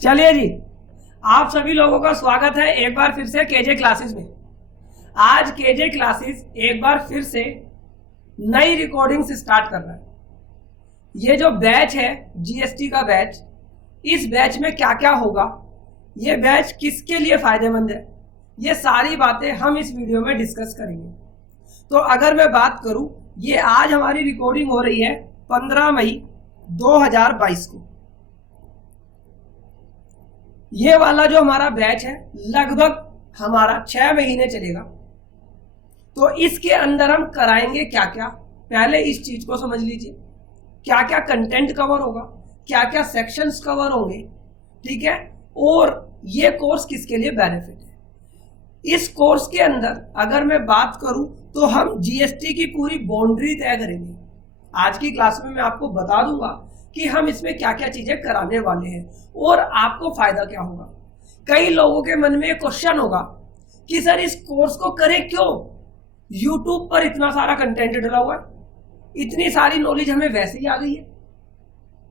चलिए जी, आप सभी लोगों का स्वागत है एक बार फिर से केजे क्लासेस में। आज केजे क्लासेस एक बार फिर से नई रिकॉर्डिंग्स स्टार्ट कर रहा है। ये जो बैच है जीएसटी का बैच, इस बैच में क्या क्या होगा, ये बैच किसके लिए फायदेमंद है, ये सारी बातें हम इस वीडियो में डिस्कस करेंगे। तो अगर मैं बात करूं, ये आज हमारी रिकॉर्डिंग हो रही है 15 मई 2022 को। ये वाला जो हमारा बैच है लगभग हमारा 6 महीने चलेगा। तो इसके अंदर हम कराएंगे क्या क्या, पहले इस चीज को समझ लीजिए। क्या क्या कंटेंट कवर होगा, क्या क्या सेक्शंस कवर होंगे, ठीक है, और ये कोर्स किसके लिए बेनिफिट है। इस कोर्स के अंदर अगर मैं बात करूं तो हम जीएसटी की पूरी बाउंड्री तय करेंगे। आज की क्लास में मैं आपको बता दूंगा कि हम इसमें क्या क्या चीजें कराने वाले हैं और आपको फायदा क्या होगा। कई लोगों के मन में क्वेश्चन होगा कि सर इस कोर्स को करें क्यों, यूट्यूब पर इतना सारा कंटेंट डला हुआ है, इतनी सारी नॉलेज हमें वैसे ही आ गई है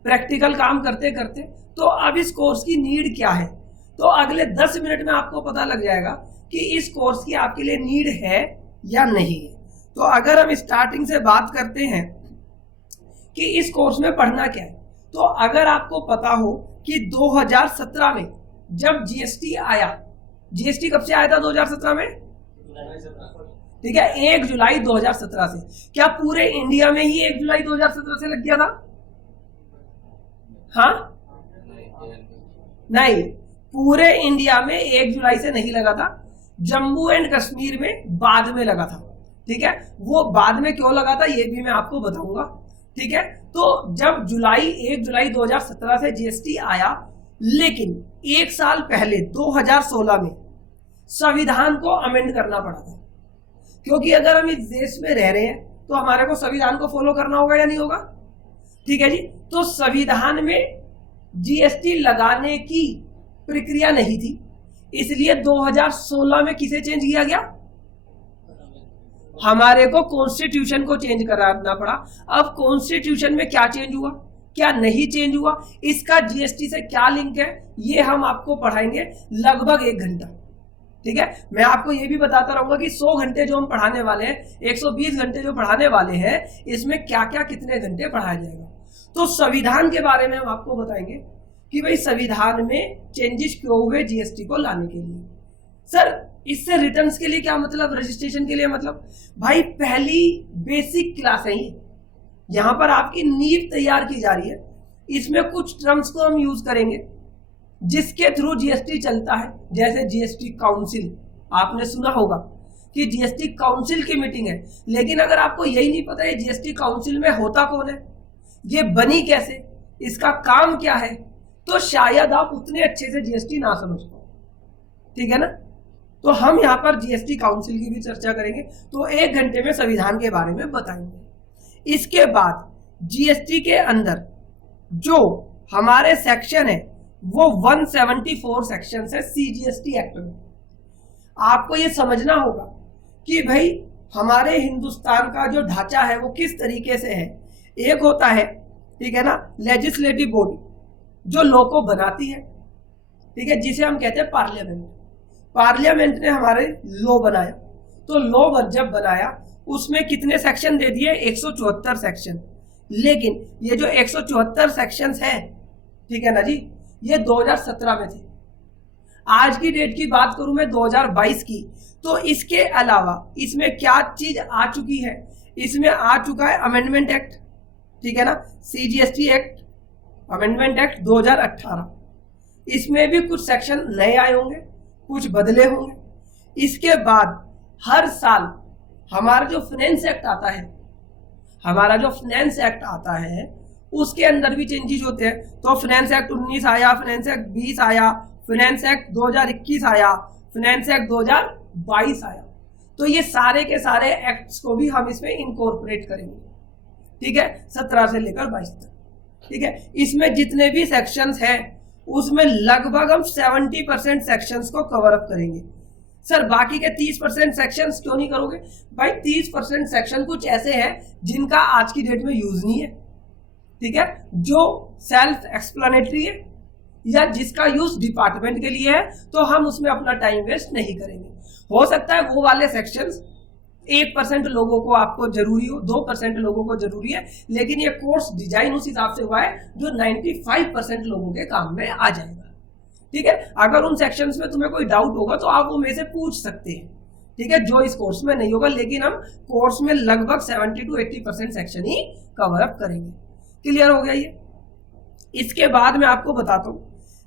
प्रैक्टिकल काम करते करते, तो अब इस कोर्स की नीड क्या है। तो अगले 10 मिनट में आपको पता लग जाएगा कि इस कोर्स की आपके लिए नीड है या नहीं है। तो अगर हम स्टार्टिंग से बात करते हैं कि इस कोर्स में पढ़ना क्या है, तो अगर आपको पता हो कि 2017 में जब जीएसटी आया, जीएसटी कब से आया था 2017 में, ठीक है, 1 जुलाई 2017 से। क्या पूरे इंडिया में ही 1 जुलाई 2017 से लग गया था? हाँ, नहीं, पूरे इंडिया में 1 जुलाई से नहीं लगा था। जम्मू एंड कश्मीर में बाद में लगा था, ठीक है। वो बाद में क्यों लगा था ये भी मैं आपको बताऊंगा, ठीक है। तो जब 1 जुलाई 2017 से जीएसटी आया, लेकिन 1 साल पहले 2016 में संविधान को अमेंड करना पड़ा था, क्योंकि अगर हम इस देश में रह रहे हैं तो हमारे को संविधान को फॉलो करना होगा या नहीं होगा, ठीक है जी। तो संविधान में जीएसटी लगाने की प्रक्रिया नहीं थी, इसलिए 2016 में किसे चेंज किया गया, हमारे को कॉन्स्टिट्यूशन को चेंज कराना पड़ा। अब कॉन्स्टिट्यूशन में क्या चेंज हुआ, क्या नहीं चेंज हुआ, इसका जीएसटी से क्या लिंक है, ये हम आपको पढ़ाएंगे लगभग 1 घंटा, ठीक है। मैं आपको ये भी बताता रहूंगा कि 100 घंटे जो हम पढ़ाने वाले हैं, 120 घंटे जो पढ़ाने वाले हैं, इसमें क्या क्या कितने घंटे पढ़ाया जाएगा। तो संविधान के बारे में हम आपको बताएंगे कि भाई संविधान में चेंजेस क्यों हुए जीएसटी को लाने के लिए। सर इससे रिटर्न्स के लिए क्या मतलब, रजिस्ट्रेशन के लिए मतलब, भाई पहली बेसिक क्लास है ये, यहां पर आपकी नींव तैयार की जा रही है। इसमें कुछ टर्म्स को हम यूज करेंगे जिसके थ्रू जीएसटी चलता है, जैसे जीएसटी काउंसिल, आपने सुना होगा कि जीएसटी काउंसिल की मीटिंग है, लेकिन अगर आपको यही नहीं पता है जीएसटी काउंसिल में होता कौन है, ये बनी कैसे, इसका काम क्या है, तो शायद आप उतने अच्छे से जीएसटी ना समझ पाओ, ठीक है ना। तो हम यहाँ पर जीएसटी काउंसिल की भी चर्चा करेंगे, तो 1 घंटे में संविधान के बारे में बताएंगे। इसके बाद जीएसटी के अंदर जो हमारे सेक्शन है वो 174 सेक्शन है सीजीएसटी एक्ट में। आपको ये समझना होगा कि भाई हमारे हिंदुस्तान का जो ढांचा है वो किस तरीके से है। एक होता है, ठीक है ना, लेजिस्लेटिव बॉडी जो लॉ को बनाती है, ठीक है, जिसे हम कहते हैं पार्लियामेंट। पार्लियामेंट ने हमारे लॉ बनाया, तो लॉ जब बनाया उसमें कितने सेक्शन दे दिए, 174 सेक्शन। लेकिन ये जो 174 सेक्शंस हैं, ठीक है ना जी, ये 2017 में थे। आज की डेट की बात करूं मैं 2022 की, तो इसके अलावा इसमें क्या चीज आ चुकी है, इसमें आ चुका है अमेंडमेंट एक्ट, ठीक है ना, सीजीएसटी एक्ट, अमेंडमेंट एक्ट 2018। इसमें भी कुछ सेक्शन नए आए होंगे, कुछ बदले होंगे। इसके बाद हर साल हमारा जो फाइनेंस एक्ट आता है, उसके अंदर भी चेंजेस होते हैं। तो फाइनेंस एक्ट 19 आया, फाइनेंस एक्ट 20 आया, फाइनेंस एक्ट 2021 आया, फाइनेंस एक्ट 2022 आया। तो ये सारे के सारे एक्ट्स को भी हम इसमें इनकॉर्पोरेट करेंगे, ठीक है, 17 से लेकर 22 तक, ठीक है। इसमें जितने भी सेक्शंस हैं उसमें लगभग हम 70% सेक्शंस को कवर अप करेंगे। सर बाकी के 30% सेक्शंस क्यों नहीं करोगे? भाई 30% सेक्शन कुछ ऐसे हैं जिनका आज की डेट में यूज नहीं है, ठीक है, जो सेल्फ एक्सप्लेनेटरी है या जिसका यूज डिपार्टमेंट के लिए है, तो हम उसमें अपना टाइम वेस्ट नहीं करेंगे। हो सकता है वो वाले सेक्शंस 1% लोगों को आपको जरूरी हो, 2% लोगों को जरूरी है, लेकिन ये कोर्स डिजाइन उस हिसाब से हुआ है जो 95% लोगों के काम में आ जाएगा। ठीक है, अगर उन सेक्शंस में तुम्हें कोई डाउट होगा तो आप वो मेरे से पूछ सकते हैं। ठीक है, जो इस कोर्स में नहीं होगा, लेकिन हम कोर्स में लगभग 70 to 80% section he cover up करेंगे। क्लियर हो गया ये? इसके बाद मैं आपको बताता हूं,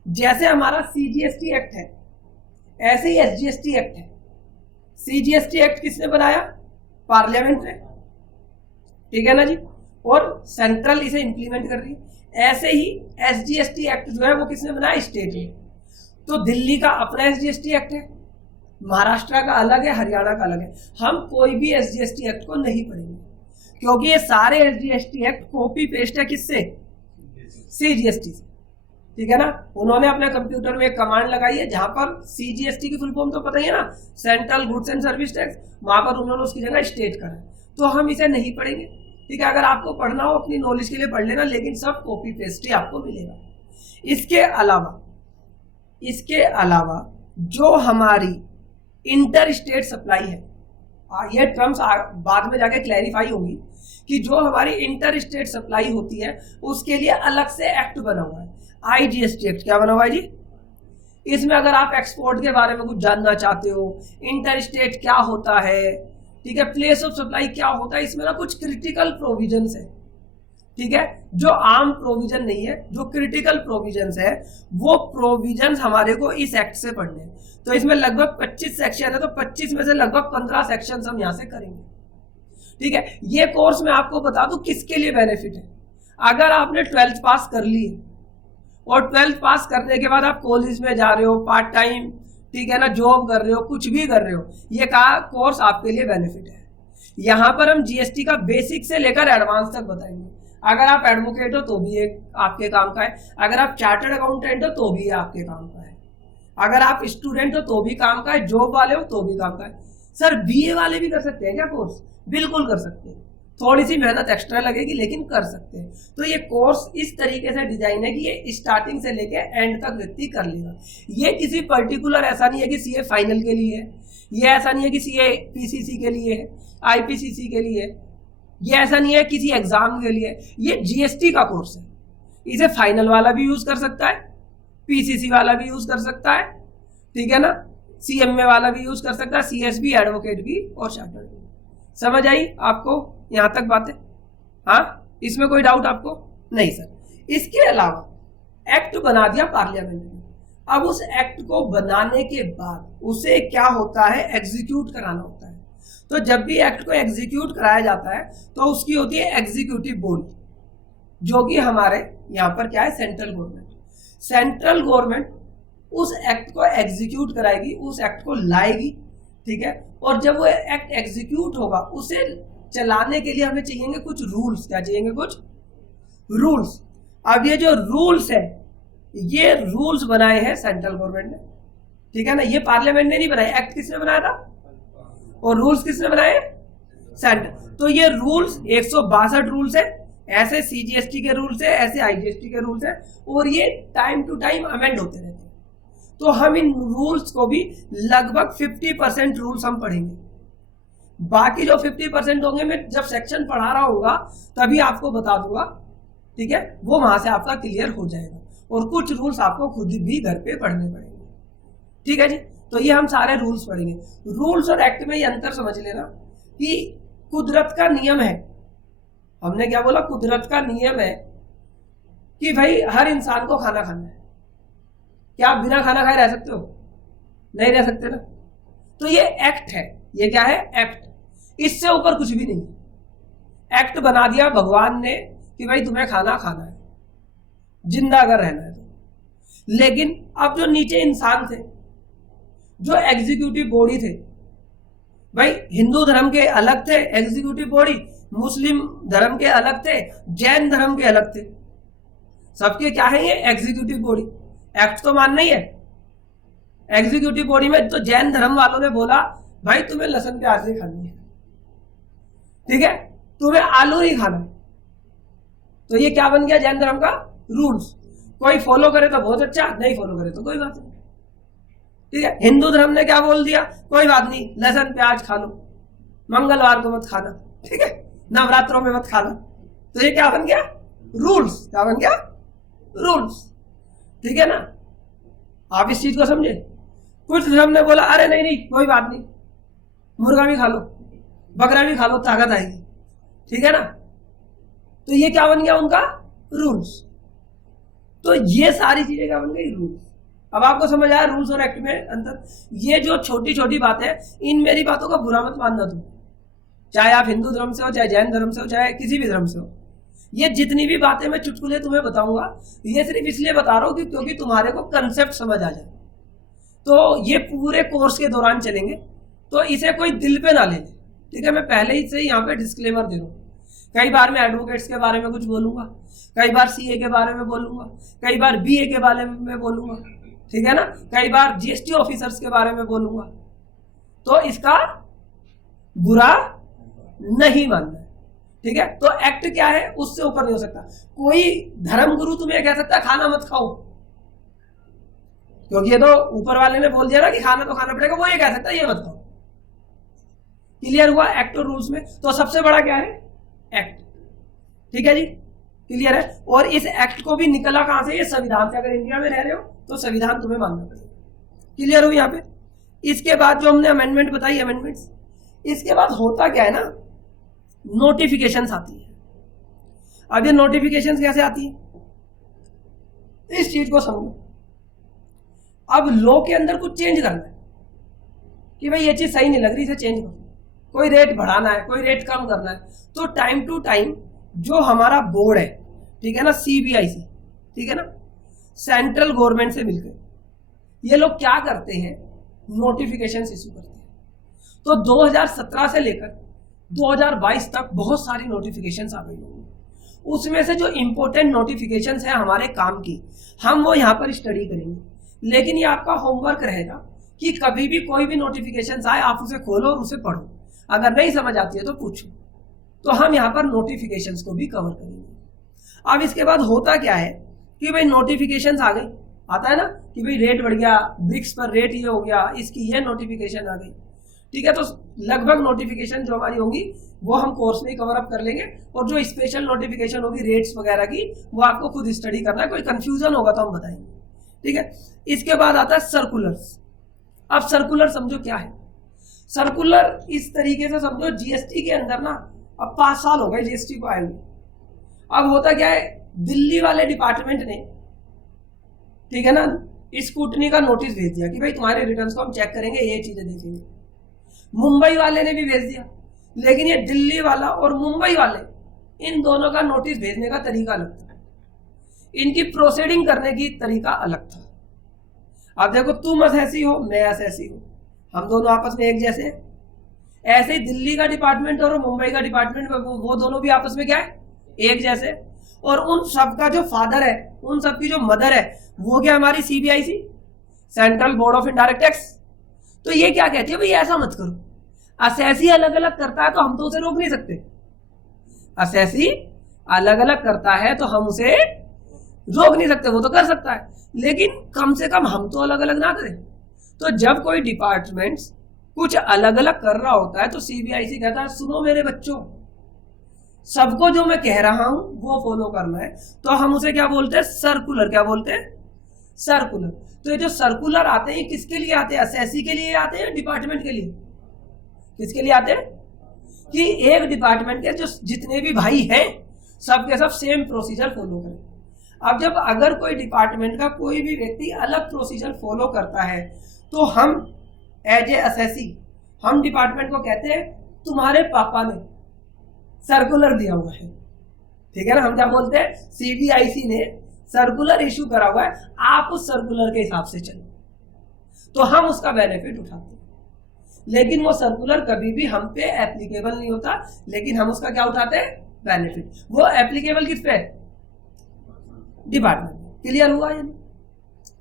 जैसे हमारा CGST एक्ट है ऐसे ही SGST एक्ट है। CGST एक्ट किसने बनाया? पार्लियामेंट ने, ठीक है ना जी, और सेंट्रल इसे इंप्लीमेंट कर रही है। ऐसे ही SGST एक्ट जो है वो किसने बनाया? स्टेट ने। तो दिल्ली का अपना SGST एक्ट है, महाराष्ट्र का अलग है, हरियाणा का अलग है। हम कोई भी SGST एक्ट को नहीं पढ़ेंगे क्योंकि ये सारे SGST एक्ट कॉपी पेस्ट है किससे? CGST से। ठीक है ना, उन्होंने अपने कंप्यूटर में एक कमांड लगाई है जहां पर CGST की फुल फॉर्म तो पता ही है ना, central goods and service tax, वहां पर उन्होंने उसकी जगह स्टेट करा है। तो हम इसे नहीं पढ़ेंगे। ठीक है, अगर आपको पढ़ना हो अपनी नॉलेज के लिए पढ़ लेना, लेकिन सब कॉपी पेस्ट ही आपको मिलेगा। इसके अलावा जो हमारी इंटर स्टेट सप्लाई है, ये टर्म्स बाद में जाके क्लैरिफाई होगी कि जो हमारी इंटर स्टेट सप्लाई होती है उसके लिए अलग से एक्ट बना हुआ है, IGST एक्ट। क्या बना हुआ है जी? इसमें अगर आप एक्सपोर्ट के बारे में कुछ जानना चाहते हो, इंटर स्टेट क्या होता है, ठीक है, प्लेस ऑफ सप्लाई क्या होता है, इसमें ना कुछ क्रिटिकल प्रोविजंस है। ठीक है, जो आम प्रोविजन नहीं है, जो क्रिटिकल प्रोविजंस है, वो प्रोविजंस हमारे को इस एक्ट से पढ़ने हैं। तो इसमें लगभग 25 सेक्शन है, तो 25 में से लगभग 15 सेक्शन हम यहां से करेंगे। ठीक है, ये कोर्स मैं आपको बता दूं किसके लिए बेनिफिट है। अगर आपने 12th पास कर ली और 12th पास करने के बाद आप कॉलेज में जा रहे हो, पार्ट टाइम, ठीक है ना, जॉब कर रहे हो, कुछ भी कर रहे हो, ये कोर्स आपके लिए बेनिफिट है। यहां पर हम GST का बेसिक से लेकर एडवांस तक बताएंगे। अगर आप एडवोकेट हो तो भी ये आपके काम का है, अगर आप चार्टर्ड अकाउंटेंट हो तो भी ये आपके काम का है, अगर आप स्टूडेंट हो तो भी काम का है, जॉब वाले हो तो भी काम का है। सर BA वाले भी कर सकते हैं क्या कोर्स? बिल्कुल कर सकते हैं, थोड़ी सी मेहनत एक्स्ट्रा लगेगी लेकिन कर सकते हैं। तो ये कोर्स इस तरीके से डिजाइन है कि ये स्टार्टिंग से लेके एंड तक व्यक्ति कर लेगा। ये किसी पर्टिकुलर, ऐसा नहीं है कि CA फाइनल के लिए है, ये ऐसा नहीं है कि CA PCC के लिए है, IPCC के लिए है, ये ऐसा नहीं है किसी एग्जाम के लिए। ये GST का कोर्स है, इसे फाइनल वाला भी यूज कर सकता है, PCC वाला भी यूज कर सकता है, ठीक है ना, CMA वाला भी यूज कर सकता है, CS भी, एडवोकेट भी और चार्टर्ड भी। समझ आई आपको यहां तक बातें? हाँ, इसमें कोई डाउट आपको नहीं? सर इसके अलावा एक्ट बना दिया पार्लियामेंट ने। अब उस एक्ट को बनाने के बाद उसे क्या होता है? एग्जीक्यूट कराना होता है। तो जब भी एक्ट को एग्जीक्यूट कराया जाता है तो उसकी होती है एग्जीक्यूटिव बॉडी, जो कि हमारे यहाँ पर क्या है? Central government. सेंट्रल गवर्नमेंट उस एक्ट को एग्जीक्यूट कराएगी, उस एक्ट को लाएगी, ठीक है, और जब वो एक्ट एग्जीक्यूट होगा उसे चलाने के लिए हमें चाहिए कुछ रूल्स। क्या चाहिए? कुछ रूल्स। अब ये जो रूल्स है, ये रूल्स बनाए हैं सेंट्रल गवर्नमेंट ने, ठीक है ना, ये पार्लियामेंट ने नहीं बनाए। एक्ट किसने बनाया था और रूल्स किसने बनाए? सेंट्रल। तो ये रूल्स 162 रूल्स है, ऐसे CGST के रूल्स है, ऐसे IGST के रूल्स है, और ये टाइम टू टाइम अमेंड होते रहते हैं। तो हम इन रूल्स को भी लगभग 50% रूल्स हम पढ़ेंगे। बाकी जो 50% होंगे, मैं जब सेक्शन पढ़ा रहा होगा तभी आपको बता दूंगा, ठीक है, वो वहां से आपका क्लियर हो जाएगा। और कुछ रूल्स आपको खुद भी घर पे पढ़ने पड़ेंगे, ठीक है जी। तो ये हम सारे रूल्स पढ़ेंगे। रूल्स और एक्ट में ये अंतर समझ लेना कि कुदरत का नियम है, हमने क्या बोला? कुदरत का नियम है कि भाई हर इंसान को खाना खाना है। क्या आप बिना खाना खाए रह सकते हो? नहीं रह सकते ना। तो ये एक्ट है, ये क्या है? एक्ट। इससे ऊपर कुछ भी नहीं। एक्ट बना दिया भगवान ने कि भाई तुम्हें खाना खाना है, जिंदा अगर रहना है तो। लेकिन अब जो नीचे इंसान थे, जो एग्जीक्यूटिव बॉडी थे, भाई हिंदू धर्म के अलग थे एग्जीक्यूटिव बॉडी, मुस्लिम धर्म के अलग थे, जैन धर्म के अलग थे, सबके क्या है? ये एग्जीक्यूटिव बॉडी। एक्ट तो मानना ही है। एग्जीक्यूटिव बॉडी में तो जैन धर्म वालों ने बोला भाई तुम्हें लहसुन प्याज नहीं खानी है, ठीक है, तुम्हें आलू नहीं खाना। तो ये क्या बन गया? जैन धर्म का रूल्स। कोई फॉलो करे तो बहुत अच्छा, नहीं फॉलो करे तो कोई बात नहीं, ठीक है। हिंदू धर्म ने क्या बोल दिया, कोई बात नहीं, लहसुन प्याज खा लो, मंगलवार को मत खाना, ठीक है, नवरात्रों में मत खाना। तो ये क्या बन गया, रूल्स, क्या बन गया, रूल्स, ठीक है ना। आप इस चीज को समझे। कुछ धर्म ने बोला अरे नहीं नहीं कोई बात नहीं, मुर्गा भी खा लो, बकरा भी खा लो, ताकत आएगी, ठीक है ना। तो ये क्या बन गया उनका, रूल्स। तो ये सारी चीजें क्या बन गई, रूल्स। अब आपको समझ आया रूल्स और एक्ट में अंतर। ये जो छोटी छोटी बातें, इन मेरी बातों का बुरा मत मानना तुम, चाहे आप हिंदू धर्म से हो, चाहे जैन धर्म से हो, चाहे किसी भी धर्म से हो। ये जितनी भी बातें मैं चुटकुले तुम्हें बताऊंगा, ये सिर्फ इसलिए बता रहा हूं कि क्योंकि तुम्हारे को कंसेप्ट समझ आ जाए। तो ये पूरे कोर्स के दौरान चलेंगे, तो इसे कोई दिल पे ना ले ले, ठीक है। मैं पहले ही से यहाँ पे डिस्क्लेमर दे रहा हूँ। कई बार मैं एडवोकेट्स के बारे में कुछ बोलूंगा, कई बार सीए के बारे में बोलूंगा, कई बार बीए के बारे में बोलूंगा, ठीक है ना, कई बार जीएसटी ऑफिसर्स के बारे में बोलूंगा। तो इसका बुरा नहीं मानना है, ठीक है। तो एक्ट क्या है, उससे ऊपर नहीं हो सकता। कोई धर्म गुरु तुम्हें कह सकता है खाना मत खाओ, क्योंकि ये तो ऊपर वाले ने बोल दिया ना कि खाना तो खाना पड़ेगा, वो ये कह सकता है ये मत खाओ। क्लियर हुआ एक्ट और रूल्स में। तो सबसे बड़ा क्या है, एक्ट, ठीक है जी, क्लियर है। और इस एक्ट को भी निकला कहां से, ये संविधान से। अगर इंडिया में रह रहे हो तो संविधान तुम्हें मानना पड़ेगा। क्लियर हो यहाँ पे। इसके बाद जो हमने अमेंडमेंट बताई, अमेंडमेंट्स, इसके बाद होता क्या है ना, नोटिफिकेशंस आती है। अब ये नोटिफिकेशंस कैसे आती है, इस चीज को समझो। अब लॉ के अंदर कुछ चेंज करना है कि भाई ये चीज सही नहीं लग रही, इसे चेंज करो। कोई रेट बढ़ाना है, कोई रेट कम करना है, तो टाइम टू टाइम जो हमारा बोर्ड है, ठीक है ना, सीबीआईसी, ठीक है ना, सेंट्रल गवर्नमेंट से मिलकर ये लोग क्या करते हैं, नोटिफिकेशंस इशू करते हैं। तो 2017 से लेकर 2022 तक बहुत सारी नोटिफिकेशंस आ गई होंगी। उसमें से जो इंपॉर्टेंट नोटिफिकेशंस है हमारे काम की, हम वो यहाँ पर स्टडी करेंगे। लेकिन ये आपका होमवर्क रहेगा कि कभी भी कोई भी नोटिफिकेशंस आए आप उसे खोलो और उसे पढ़ो। अगर नहीं समझ आती है तो पूछो। तो हम यहाँ पर नोटिफिकेशंस को भी कवर करेंगे। अब इसके बाद होता क्या है कि भाई नोटिफिकेशंस आ गई, आता है ना कि भाई रेट बढ़ गया, ब्रिक्स पर रेट ये हो गया, इसकी ये नोटिफिकेशन आ गई, ठीक है। तो लगभग नोटिफिकेशन जो हमारी होंगी वो हम कोर्स में ही कवर अप कर लेंगे। और जो स्पेशल नोटिफिकेशन होगी रेट्स वगैरह की, वो आपको खुद स्टडी करना है। कोई कंफ्यूजन होगा तो हम बताएंगे, ठीक है। इसके बाद आता है सर्कुलर्स। अब सर्कुलर समझो क्या है। सर्कुलर इस तरीके से समझो, जीएसटी के अंदर ना अब 5 साल हो गए जीएसटी को आए हुए। अब होता क्या है, दिल्ली वाले डिपार्टमेंट ने, ठीक है ना, स्कूटनी का नोटिस भेज दिया कि भाई तुम्हारे रिटर्न्स को हम चेक करेंगे, ये चीजें देखेंगे। मुंबई वाले ने भी भेज दिया, लेकिन ये दिल्ली वाला और मुंबई वाले, इन दोनों का नोटिस भेजने का तरीका अलग था, इनकी प्रोसीडिंग करने की तरीका अलग था। अब देखो, तुम असैसी हो, मैं असैसी हूं, हम दोनों आपस में एक जैसे हैं। ऐसे ही दिल्ली का डिपार्टमेंट और मुंबई का डिपार्टमेंट, वो दोनों भी आपस में क्या है, एक जैसे। और उन सब का जो फादर है, उन सब की जो मदर है, वो क्या, हमारी CBIC, central board of indirect tax. तो ये क्या कहती है, भाई ऐसा मत करो। असैसी अलग अलग करता है तो हम तो उसे रोक नहीं सकते। असैसी अलग अलग करता है तो हम उसे रोक नहीं सकते, वो तो कर सकता है, लेकिन कम से कम हम तो अलग अलग ना करें। तो जब कोई डिपार्टमेंट कुछ अलग अलग कर रहा होता है तो सीबीआईसी कहता है, सुनो मेरे बच्चों, सबको जो मैं कह रहा हूं वो फॉलो करना है। तो हम उसे क्या बोलते हैं, सर्कुलर। क्या बोलते हैं, सर्कुलर। तो ये जो सर्कुलर आते हैं, किसके लिए आते हैं, असैसी के लिए आते हैं, डिपार्टमेंट के लिए, किसके लिए आते हैं, कि एक डिपार्टमेंट के जो जितने भी भाई हैं सब के सब सेम प्रोसीजर फॉलो करें। अब जब अगर कोई डिपार्टमेंट का कोई भी व्यक्ति अलग प्रोसीजर फॉलो करता है तो हम एज ए असैसी, हम डिपार्टमेंट को कहते हैं, तुम्हारे पापा ने सर्कुलर दिया हुआ है, ठीक है ना। हम क्या बोलते हैं, सीबीआईसी ने सर्कुलर इशू करा हुआ है, आप उस सर्कुलर के हिसाब से चलो, तो हम उसका बेनिफिट उठाते हैं। लेकिन वो सर्कुलर कभी भी हम पे एप्लीकेबल नहीं होता, लेकिन हम उसका क्या उठाते हैं, बेनिफिट। वो एप्लीकेबल किस पे, डिपार्टमेंट। क्लियर हुआ ये।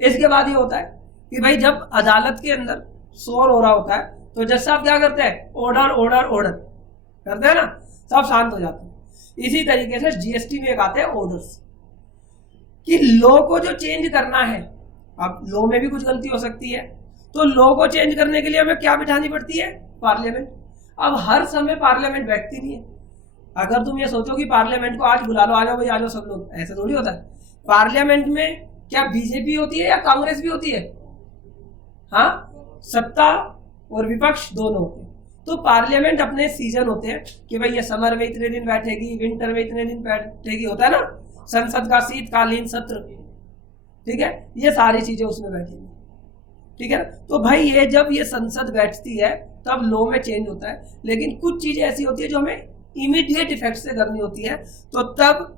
इसके बाद ये होता है कि भाई जब अदालत के अंदर शोर हो रहा होता है तो जज साहब क्या करते हैं, ऑर्डर ऑर्डर ऑर्डर करते हैं ना, सब शांत हो जाते हैं। इसी तरीके से जीएसटी में एक आते हैं ऑर्डर्स। कि लॉ को जो चेंज करना है, अब लॉ में भी कुछ गलती हो सकती है, तो लॉ को चेंज करने के लिए हमें क्या बिठानी पड़ती है? पार्लियामेंट। अब हर समय पार्लियामेंट बैठती नहीं है। अगर तुम ये सोचो कि पार्लियामेंट को आज बुला लो, आ जाओ भाई, आ जाओ सब लोग, ऐसा थोड़ी होता है। पार्लियामेंट में क्या बीजेपी होती है या कांग्रेस भी होती है? हाँ, सत्ता और विपक्ष दोनों होते हैं। तो पार्लियामेंट अपने सीजन होते हैं कि भाई ये समर में इतने दिन बैठेगी, विंटर में इतने दिन बैठेगी, होता है ना, संसद का शीतकालीन सत्र, ठीक है, ये सारी चीजें उसमें बैठेगी, ठीक है ना। तो भाई ये जब ये संसद बैठती है तब लॉ में चेंज होता है, लेकिन कुछ चीजें ऐसी होती है जो हमें इमीडिएट इफेक्ट से करनी होती है, तो तब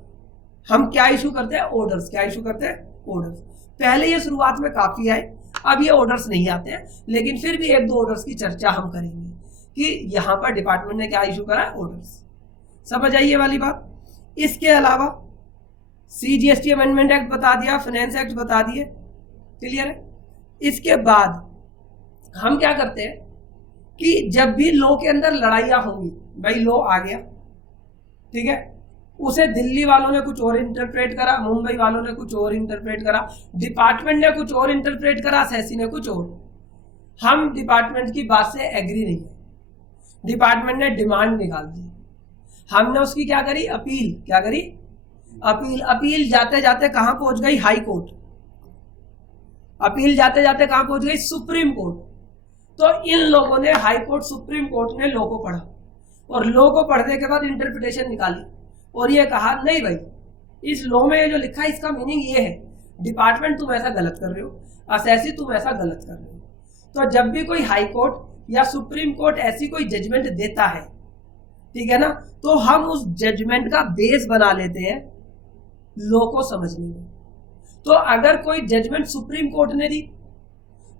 हम क्या इशू करते हैं? ऑर्डर्स। क्या इशू करते हैं? ऑर्डर्स। पहले ये शुरुआत में काफी आए, अब ये ऑर्डर्स नहीं आते हैं, लेकिन फिर भी एक दो ऑर्डर्स की चर्चा हम करेंगे कि यहां पर डिपार्टमेंट ने क्या इशू करा है? ऑर्डर्स। समझ आई ये वाली बात। इसके अलावा CGST अमेंडमेंट एक्ट बता दिया, फाइनेंस एक्ट बता दिए, क्लियर है। इसके बाद हम क्या करते हैं कि जब भी लॉ के अंदर लड़ाइयां होंगी, भाई लॉ आ गया, ठीक है, उसे दिल्ली वालों ने कुछ और इंटरप्रेट करा, मुंबई वालों ने कुछ और इंटरप्रेट करा, डिपार्टमेंट ने कुछ और इंटरप्रेट करा, सेसी ने कुछ और। हम डिपार्टमेंट की बात से एग्री नहीं है। डिपार्टमेंट ने डिमांड निकाल दी, हमने उसकी क्या करी? अपील। क्या करी? अपील। अपील जाते जाते कहां पहुंच गई? High court. अपील जाते जाते कहां पहुंच गई? Supreme court. तो इन लोगों ने, हाई कोर्ट, सुप्रीम कोर्ट ने लॉ को पढ़ा, और लॉ को पढ़ने के बाद इंटरप्रिटेशन निकाली और ये कहा नहीं भाई, इस लॉ में जो लिखा है इसका मीनिंग ये है, डिपार्टमेंट तुम ऐसा गलत कर रहे हो, असेसी तुम ऐसा गलत कर रहे हो। तो जब भी कोई हाई कोर्ट या सुप्रीम कोर्ट ऐसी कोई जजमेंट देता है, ठीक है ना, तो हम उस जजमेंट का बेस बना लेते हैं लॉ को समझने में। तो अगर कोई जजमेंट सुप्रीम कोर्ट ने दी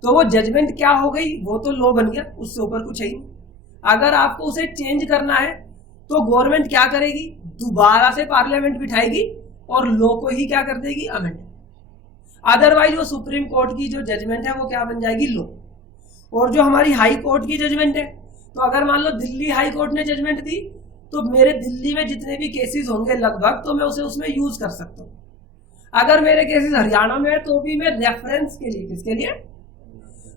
तो वो जजमेंट क्या हो गई? वो तो लॉ बन गया, उससे ऊपर कुछ है ही नहीं। अगर आपको उसे चेंज करना है तो गवर्नमेंट क्या करेगी? दोबारा से पार्लियामेंट बिठाएगी और लॉ को ही क्या कर देगी? अमेंड। अदरवाइज वो सुप्रीम कोर्ट की जो जजमेंट है वो क्या बन जाएगी? लॉ। और जो हमारी हाई कोर्ट की जजमेंट है, तो अगर मान लो दिल्ली हाई कोर्ट ने जजमेंट दी, तो मेरे दिल्ली में जितने भी केसेस होंगे लगभग, तो मैं उसे उसमें यूज कर सकता हूँ। अगर मेरे केसेस हरियाणा में है तो भी मैं रेफरेंस के लिए, किसके लिए?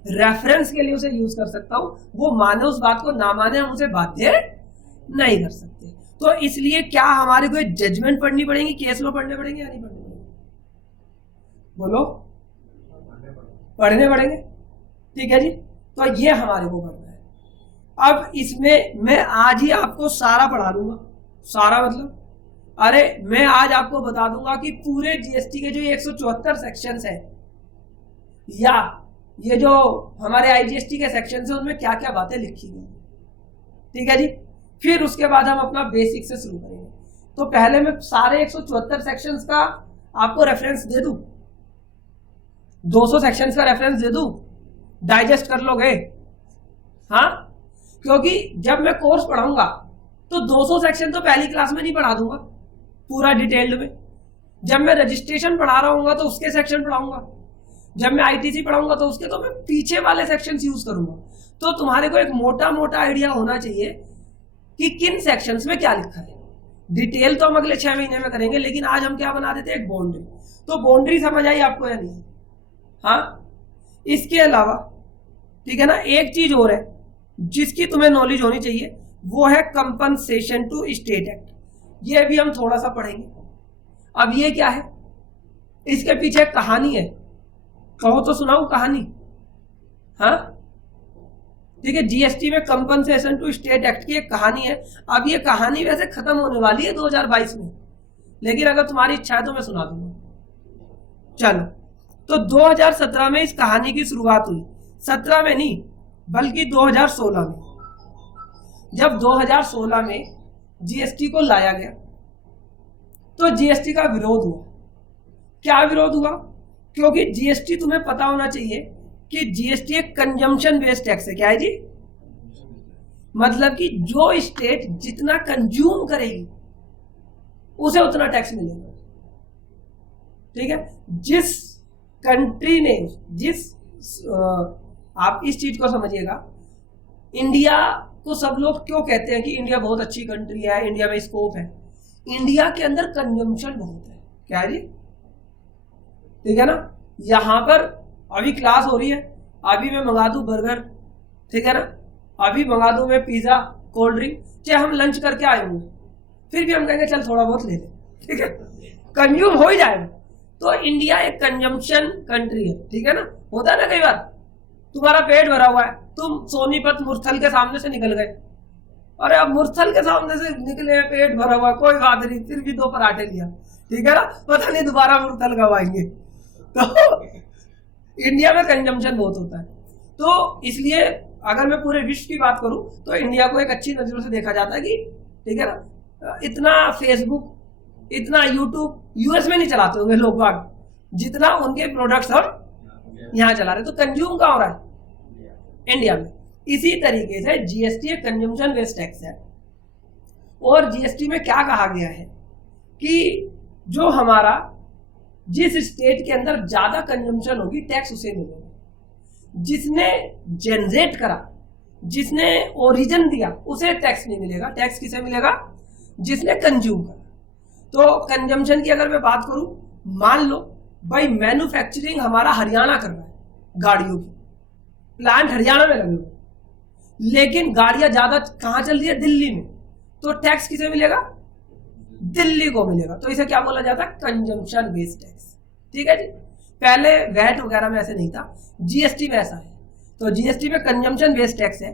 रेफरेंस के लिए उसे यूज कर सकता हूँ। वो माने उस बात को, ना माने हम उसे बाध्य नहीं कर सकते। तो इसलिए क्या हमारे को जजमेंट पढ़नी पड़ेगी, केस लो पढ़ने पड़ेंगे या नहीं पढ़ने पड़ेंगे? बोलो, पढ़ने पड़ेंगे, ठीक है जी। तो ये हमारे को पढ़ना है। अब इसमें मैं आज ही आपको सारा पढ़ा दूंगा। सारा मतलब, अरे मैं आज आपको बता दूंगा कि पूरे जीएसटी के जो 174 सेक्शंस है, या ये जो हमारे आईजीएसटी के सेक्शंस है, उनमें क्या क्या बातें लिखी गई, ठीक है जी। फिर उसके बाद हम अपना बेसिक से शुरू करेंगे। तो पहले मैं सारे 174 सेक्शंस का आपको रेफरेंस दे दूं, 200 सेक्शंस का रेफरेंस दे दूं, डाइजेस्ट कर लोगे? हाँ, क्योंकि जब मैं कोर्स पढ़ाऊंगा तो 200 सेक्शन तो पहली क्लास में नहीं पढ़ा दूंगा पूरा डिटेल्ड में। जब मैं रजिस्ट्रेशन पढ़ा रहा हूँ तो उसके सेक्शन पढ़ाऊंगा, जब मैं आईटीसी पढ़ाऊंगा तो उसके, तो मैं पीछे वाले सेक्शंस यूज करूंगा। तो तुम्हारे को एक मोटा मोटा आइडिया होना चाहिए कि किन सेक्शंस में क्या लिखा है। डिटेल तो हम अगले 6 महीने में करेंगे, लेकिन आज हम क्या बना देते हैं? एक बाउंड्री। तो बाउंड्री समझ आई आपको या नहीं? हाँ, इसके अलावा, ठीक है ना, एक चीज और है जिसकी तुम्हें नॉलेज होनी चाहिए, वो है कंपनसेशन टू स्टेट एक्ट। ये भी हम थोड़ा सा पढ़ेंगे। अब ये क्या है? इसके पीछे एक कहानी है, कहो तो सुनाऊं कहानी? हाँ, ठीक है, जीएसटी में कंपनसेशन टू स्टेट एक्ट की एक कहानी है। अब ये कहानी वैसे खत्म होने वाली है 2022 में, लेकिन अगर तुम्हारी इच्छा है तो मैं सुना दूंगा। चलो, तो 2017 में इस कहानी की शुरुआत हुई। 17 में नहीं, बल्कि 2016 में। जब 2016 में जीएसटी को लाया गया तो जीएसटी का विरोध हुआ। क्या विरोध हुआ? क्योंकि जीएसटी, तुम्हें पता होना चाहिए कि जीएसटी एक कंजम्पशन बेस्ड टैक्स है। क्या है जी? मतलब कि जो स्टेट जितना कंज्यूम करेगी उसे उतना टैक्स मिलेगा, ठीक है। जिस कंट्री ने, आप इस चीज को समझिएगा, इंडिया को सब लोग क्यों कहते हैं कि इंडिया बहुत अच्छी कंट्री है, इंडिया में स्कोप है। इंडिया के अंदर कंजम्पशन बहुत है। क्या है जी? ठीक है ना। यहाँ पर अभी क्लास हो रही है, अभी मैं मंगा दूं बर्गर, ठीक है ना, अभी मंगा दूं मैं पिज्जा, कोल्ड ड्रिंक, चाहे हम लंच करके आए होंगे, फिर भी हम कहेंगे चल थोड़ा बहुत ले ले, ठीक है, कंज्यूम हो ही जाएगा। तो इंडिया एक कंजम्पशन कंट्री है, ठीक है ना। होता है ना कई बार, तुम्हारा पेट भरा हुआ है, तुम सोनीपत मुरथल के सामने से निकल गए, अरे अब मुरथल के सामने से निकले, पेट भरा हुआ, कोई बात नहीं, फिर भी 2 पराठे लिया, ठीक है ना, पता नहीं दोबारा मुरथल कब आएंगे। तो इंडिया में कंजम्पशन बहुत होता है, तो इसलिए अगर मैं पूरे विश्व की बात करूं तो इंडिया को एक अच्छी नजरों से देखा जाता है कि, ठीक है ना, इतना फेसबुक, इतना यूट्यूब यूएस में नहीं चलाते होंगे लोग बाग, जितना उनके प्रोडक्ट्स हम यहाँ चला रहे, तो कंज्यूम कहाँ हो रहा है, इंडिया में। इसी तरीके से जीएसटी एक कंजम्पशन बेस्ड टैक्स है, और जीएसटी में क्या कहा गया है कि जो हमारा जिस स्टेट के अंदर ज्यादा कंजम्पशन होगी टैक्स उसे मिलेगा, जिसने जनरेट करा, जिसने ओरिजिन दिया, उसे टैक्स नहीं मिलेगा। टैक्स किसे मिलेगा, जिसने कंज्यूम करा। तो कंजम्पशन की अगर मैं बात करूं, मान लो भाई मैन्युफैक्चरिंग हमारा हरियाणा कर रहा है, गाड़ियों की प्लांट हरियाणा में लगे हुए, लेकिन गाड़ियां ज्यादा कहां चल रही है, दिल्ली में, तो टैक्स किसे मिलेगा, दिल्ली को मिलेगा। तो इसे क्या बोला जाता है, कंजम्पशन बेस्ड टैक्स, ठीक है जी। पहले वैट वगैरह में ऐसे नहीं था, जीएसटी में ऐसा है। तो जीएसटी में कंजम्पशन बेस्ड टैक्स है।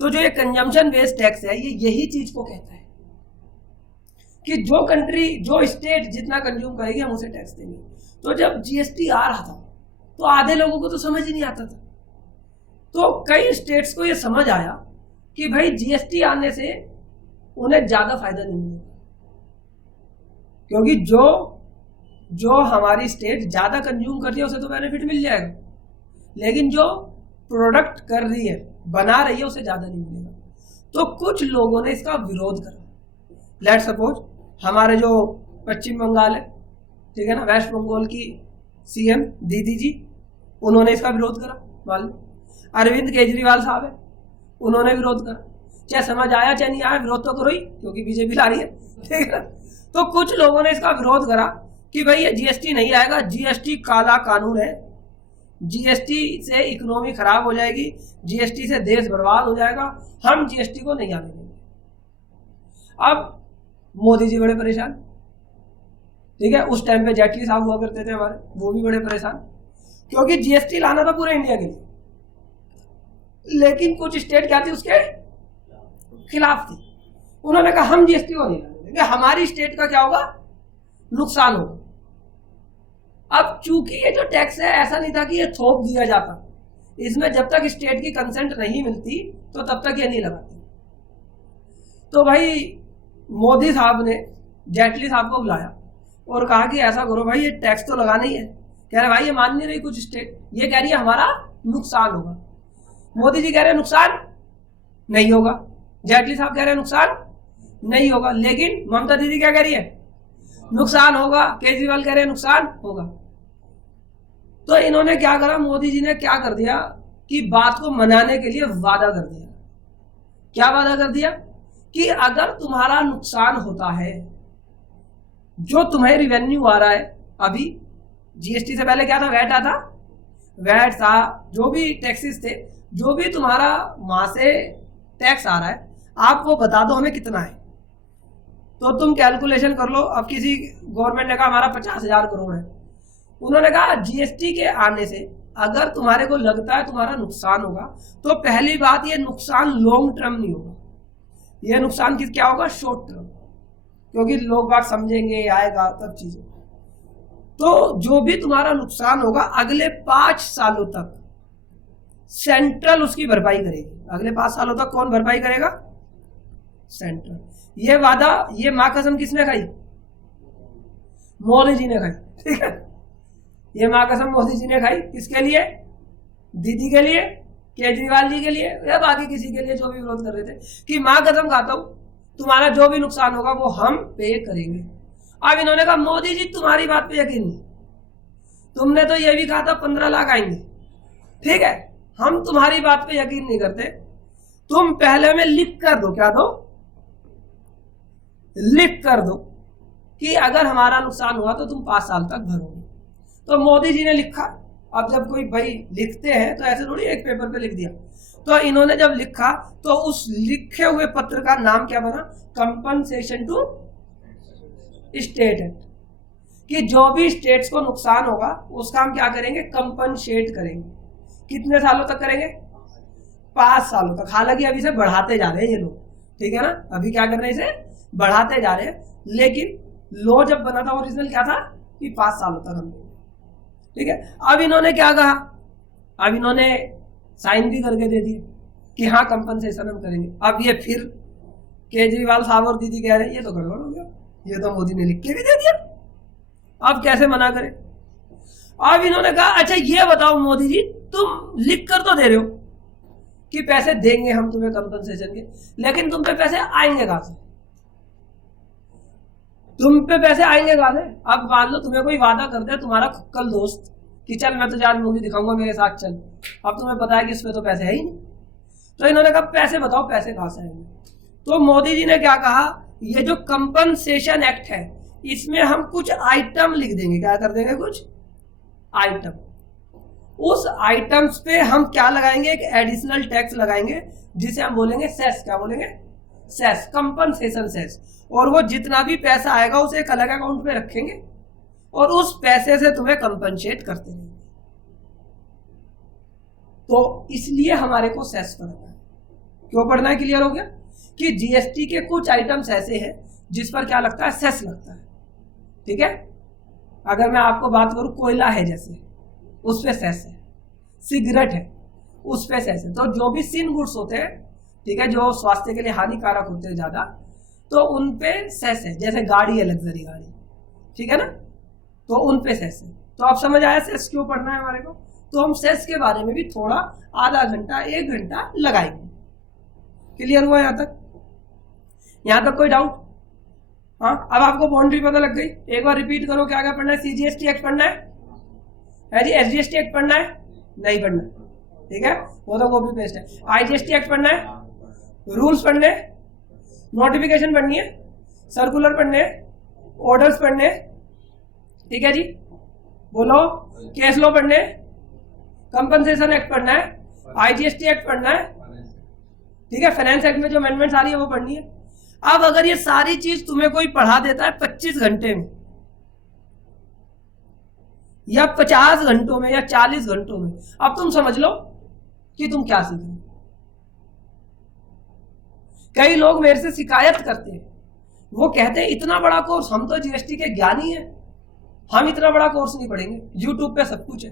तो जो ये कंजम्पशन बेस्ड टैक्स है, ये यही चीज को कहता है कि जो कंट्री, जो स्टेट जितना कंज्यूम करेगी हम उसे टैक्स देंगे। तो जब जीएसटी आ रहा था तो आधे लोगों को तो समझ ही नहीं आता था, तो कई स्टेट्स को ये समझ आया कि भाई जीएसटी आने से उन्हें ज्यादा फायदा नहीं मिलेगा, क्योंकि जो हमारी स्टेट ज्यादा कंज्यूम कर रही है उसे तो बेनिफिट मिल जाएगा, लेकिन जो प्रोडक्ट कर रही है, बना रही है, उसे ज्यादा नहीं मिलेगा। तो कुछ लोगों ने इसका विरोध करा। लेट सपोज हमारे जो पश्चिम बंगाल है, ठीक है ना, वेस्ट बंगाल की सीएम दीदी जी, उन्होंने इसका विरोध करा। मान लो अरविंद केजरीवाल साहब है, उन्होंने विरोध करा। चाहे समझ आया चाहे नहीं आया, विरोध तो करो ही, क्योंकि बीजेपी ला रही है, ठीक है। तो कुछ लोगों ने इसका विरोध करा कि भाई ये जीएसटी नहीं आएगा, जीएसटी काला कानून है, जीएसटी से इकोनॉमी खराब हो जाएगी, जीएसटी से देश बर्बाद हो जाएगा, हम जीएसटी को नहीं आने देंगे। अब मोदी जी बड़े परेशान, ठीक है, उस टाइम पे जेटली साहब हुआ करते थे हमारे, वो भी बड़े परेशान, क्योंकि जीएसटी लाना था पूरे इंडिया के लिए, लेकिन कुछ स्टेट क्या थी, उसके खिलाफ थी। उन्होंने कहा हम जीएसटी को नहीं लाने देंगे, हमारी स्टेट का क्या होगा, नुकसान होगा। अब चूंकि ये जो टैक्स है, ऐसा नहीं था कि ये थोप दिया जाता, इसमें जब तक स्टेट की कंसेंट नहीं मिलती तो तब तक ये नहीं लगाती। तो भाई मोदी साहब ने जेटली साहब को बुलाया और कहा कि ऐसा करो भाई, ये टैक्स तो लगाना ही है। कह रहे भाई ये मान नहीं रही कुछ स्टेट, ये कह रही है हमारा नुकसान होगा। मोदी जी कह रहे हैं नुकसान नहीं होगा, जेटली साहब कह रहे हैं नुकसान नहीं होगा, लेकिन ममता दीदी क्या कह रही है, नुकसान होगा, केजरीवाल कह रहे हैं नुकसान होगा। तो इन्होंने क्या करा, मोदी जी ने क्या कर दिया कि बात को मनाने के लिए वादा कर दिया। क्या वादा कर दिया कि अगर तुम्हारा नुकसान होता है, जो तुम्हें रिवेन्यू आ रहा है, अभी जीएसटी से पहले क्या था, वैट आता, वैट था, जो भी टैक्सेस थे, जो भी तुम्हारा वहां से टैक्स आ रहा है, आप वो बता दो हमें कितना है। तो तुम कैलकुलेशन कर लो। अब किसी गवर्नमेंट ने कहा हमारा 50,000 करोड़ है, उन्होंने कहा जीएसटी के आने से अगर तुम्हारे को लगता है तुम्हारा नुकसान होगा, तो पहली बात ये नुकसान लॉन्ग टर्म नहीं होगा, ये नुकसान किस क्या होगा, शॉर्ट टर्म, क्योंकि लोग बात समझेंगे, आएगा तब चीजें। तो जो भी तुम्हारा नुकसान होगा अगले 5 सालों तक सेंट्रल उसकी भरपाई करेगी। अगले 5 सालों तक कौन भरपाई करेगा, सेंट्रल। ये वादा, ये माँ कसम किसने खाई, मोदी जी ने खाई, ठीक है। ये माँ कसम मोदी जी ने खाई, किसके लिए, दीदी के लिए, केजरीवाल जी के लिए, या बाकी किसी के लिए जो भी विरोध कर रहे थे, कि माँ कसम खाता हूं तुम्हारा जो भी नुकसान होगा वो हम पे करेंगे। अब इन्होंने कहा मोदी जी तुम्हारी बात पे यकीन नहीं, तुमने तो ये भी कहा था 15 लाख आएंगे, ठीक है, हम तुम्हारी बात पे यकीन नहीं करते, तुम पहले में लिख कर दो, क्या दो, लिख कर दो कि अगर हमारा नुकसान हुआ तो तुम 5 साल तक भरोगे। तो मोदी जी ने लिखा। अब जब कोई भाई लिखते हैं तो ऐसे थोड़ी एक पेपर पे लिख दिया, तो इन्होंने जब लिखा तो उस लिखे हुए पत्र का नाम क्या बना, कंपनसेशन टू स्टेट एक्ट, कि जो भी स्टेट्स को नुकसान होगा उसका हम क्या करेंगे, कंपनसेट करेंगे। कितने सालों तक करेंगे, 5 सालों तक। हालांकि अभी से बढ़ाते जा रहे हैं ये लोग, ठीक है ना, अभी क्या कर रहे हैं, इसे बढ़ाते जा रहे हैं, लेकिन लॉ जब बना था ओरिजिनल क्या था कि 5 सालों तक हम, ठीक है। अब इन्होंने क्या कहा, अब इन्होंने साइन भी करके दे दिए कि हाँ कंपनसेशन हम करेंगे। अब ये फिर केजरीवाल साहब और दीदी कह रहे हैं ये तो गड़बड़ हो गया, ये तो मोदी ने लिख के भी दे दिया, अब कैसे मना करें। अब इन्होंने कहा अच्छा ये बताओ मोदी जी, तुम लिख कर तो दे रहे हो कि पैसे देंगे हम तुम्हें कंपनसेशन के, लेकिन तुम पे पैसे आएंगे कहां से, तुम पे पैसे आएंगे कहां से। अब मान लो तुम्हें कोई वादा कर दे तुम्हारा कल दोस्त कि चल मैं तुझे आज मूवी दिखाऊंगा मेरे साथ चल, अब तुम्हें पता है कि इसमें तो पैसे है ही नहीं, तो इन्होंने कहा पैसे बताओ पैसे कहां से आएंगे। तो मोदी जी ने क्या कहा, ये जो कंपनसेशन एक्ट है इसमें हम कुछ आइटम लिख देंगे, क्या कर देंगे, कुछ आइटम, उस आइटम्स पे हम क्या लगाएंगे, एक एडिशनल टैक्स लगाएंगे जिसे हम बोलेंगे सेस, क्या बोलेंगे, सेस, कंपनसेशन सेस। और वो जितना भी पैसा आएगा उसे एक अलग अकाउंट में रखेंगे और उस पैसे से तुम्हें कंपनसेट करते रहेंगे। तो इसलिए हमारे को सेस पढ़ना है। क्यों पढ़ना है, क्लियर हो गया कि जीएसटी के कुछ आइटम्स ऐसे हैं जिस पर क्या लगता है, सेस लगता है, ठीक है। अगर मैं आपको बात करूं, कोयला है जैसे उस पे सेस है, सिगरेट है उस पे सेस है, तो जो भी सिन गुड्स होते हैं, ठीक है, जो स्वास्थ्य के लिए हानिकारक होते हैं ज्यादा, तो उन पे सेस है। जैसे गाड़ी है, लग्जरी गाड़ी, ठीक है ना, तो उन पे सेस है। तो आप समझ आया सेस क्यों पढ़ना है हमारे को। तो हम सेस के बारे में भी थोड़ा आधा घंटा 1 घंटा लगाएंगे। क्लियर हुआ यहाँ तक, यहाँ तक कोई डाउट। हाँ, अब आपको बाउंड्री पता लग गई, एक बार रिपीट करो, क्या क्या पढ़ना है, सीजीएसटी एक्ट पढ़ना है जी, एसजीएसटी एक्ट पढ़ना है, नहीं पढ़ना, ठीक है, वो तो कॉपी पेस्ट है। आईजीएसटी एक्ट पढ़ना है, रूल्स पढ़ने, नोटिफिकेशन पढ़नी है, सर्कुलर पढ़ने, ऑर्डर्स पढ़ने, ठीक है जी, बोलो, केस लॉ पढ़ने, कंपनसेशन एक्ट पढ़ना है, आईजीएसटी एक्ट पढ़ना है, ठीक है, फाइनेंस एक्ट में जो अमेंडमेंट्स आ रही है वो पढ़नी है। अब अगर ये सारी चीज तुम्हें कोई पढ़ा देता है 25 घंटे में या 50 घंटों में या 40 घंटों में, अब तुम समझ लो कि तुम क्या सीख रहे हो। कई लोग मेरे से शिकायत करते हैं, वो कहते हैं इतना बड़ा कोर्स, हम तो जीएसटी के ज्ञानी हैं, हम इतना बड़ा कोर्स नहीं पढ़ेंगे, यूट्यूब पे सब कुछ है।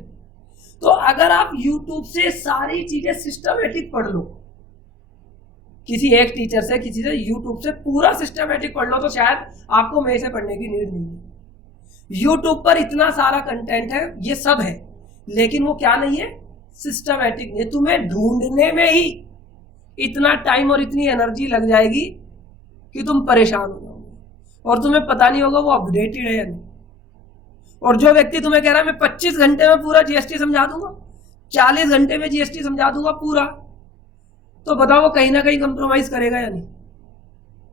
तो अगर आप यूट्यूब से सारी चीजें सिस्टमेटिक पढ़ लो, किसी एक टीचर से, किसी से यूट्यूब से पूरा सिस्टमेटिक पढ़ लो, तो शायद आपको मेरे से पढ़ने की नीड नहीं है। यूट्यूब पर इतना सारा कंटेंट है, ये सब है, लेकिन वो क्या नहीं है, सिस्टमेटिक नहीं। तुम्हें ढूंढने में ही इतना टाइम और इतनी एनर्जी लग जाएगी कि तुम परेशान हो जाओगे और तुम्हें पता नहीं होगा वो अपडेटेड है या नहीं। और जो व्यक्ति तुम्हें कह रहा है मैं 25 घंटे में पूरा जीएसटी समझा दूंगा, 40 घंटे में जीएसटी समझा दूंगा पूरा, तो बताओ वो कहीं ना कहीं कंप्रोमाइज करेगा या नहीं,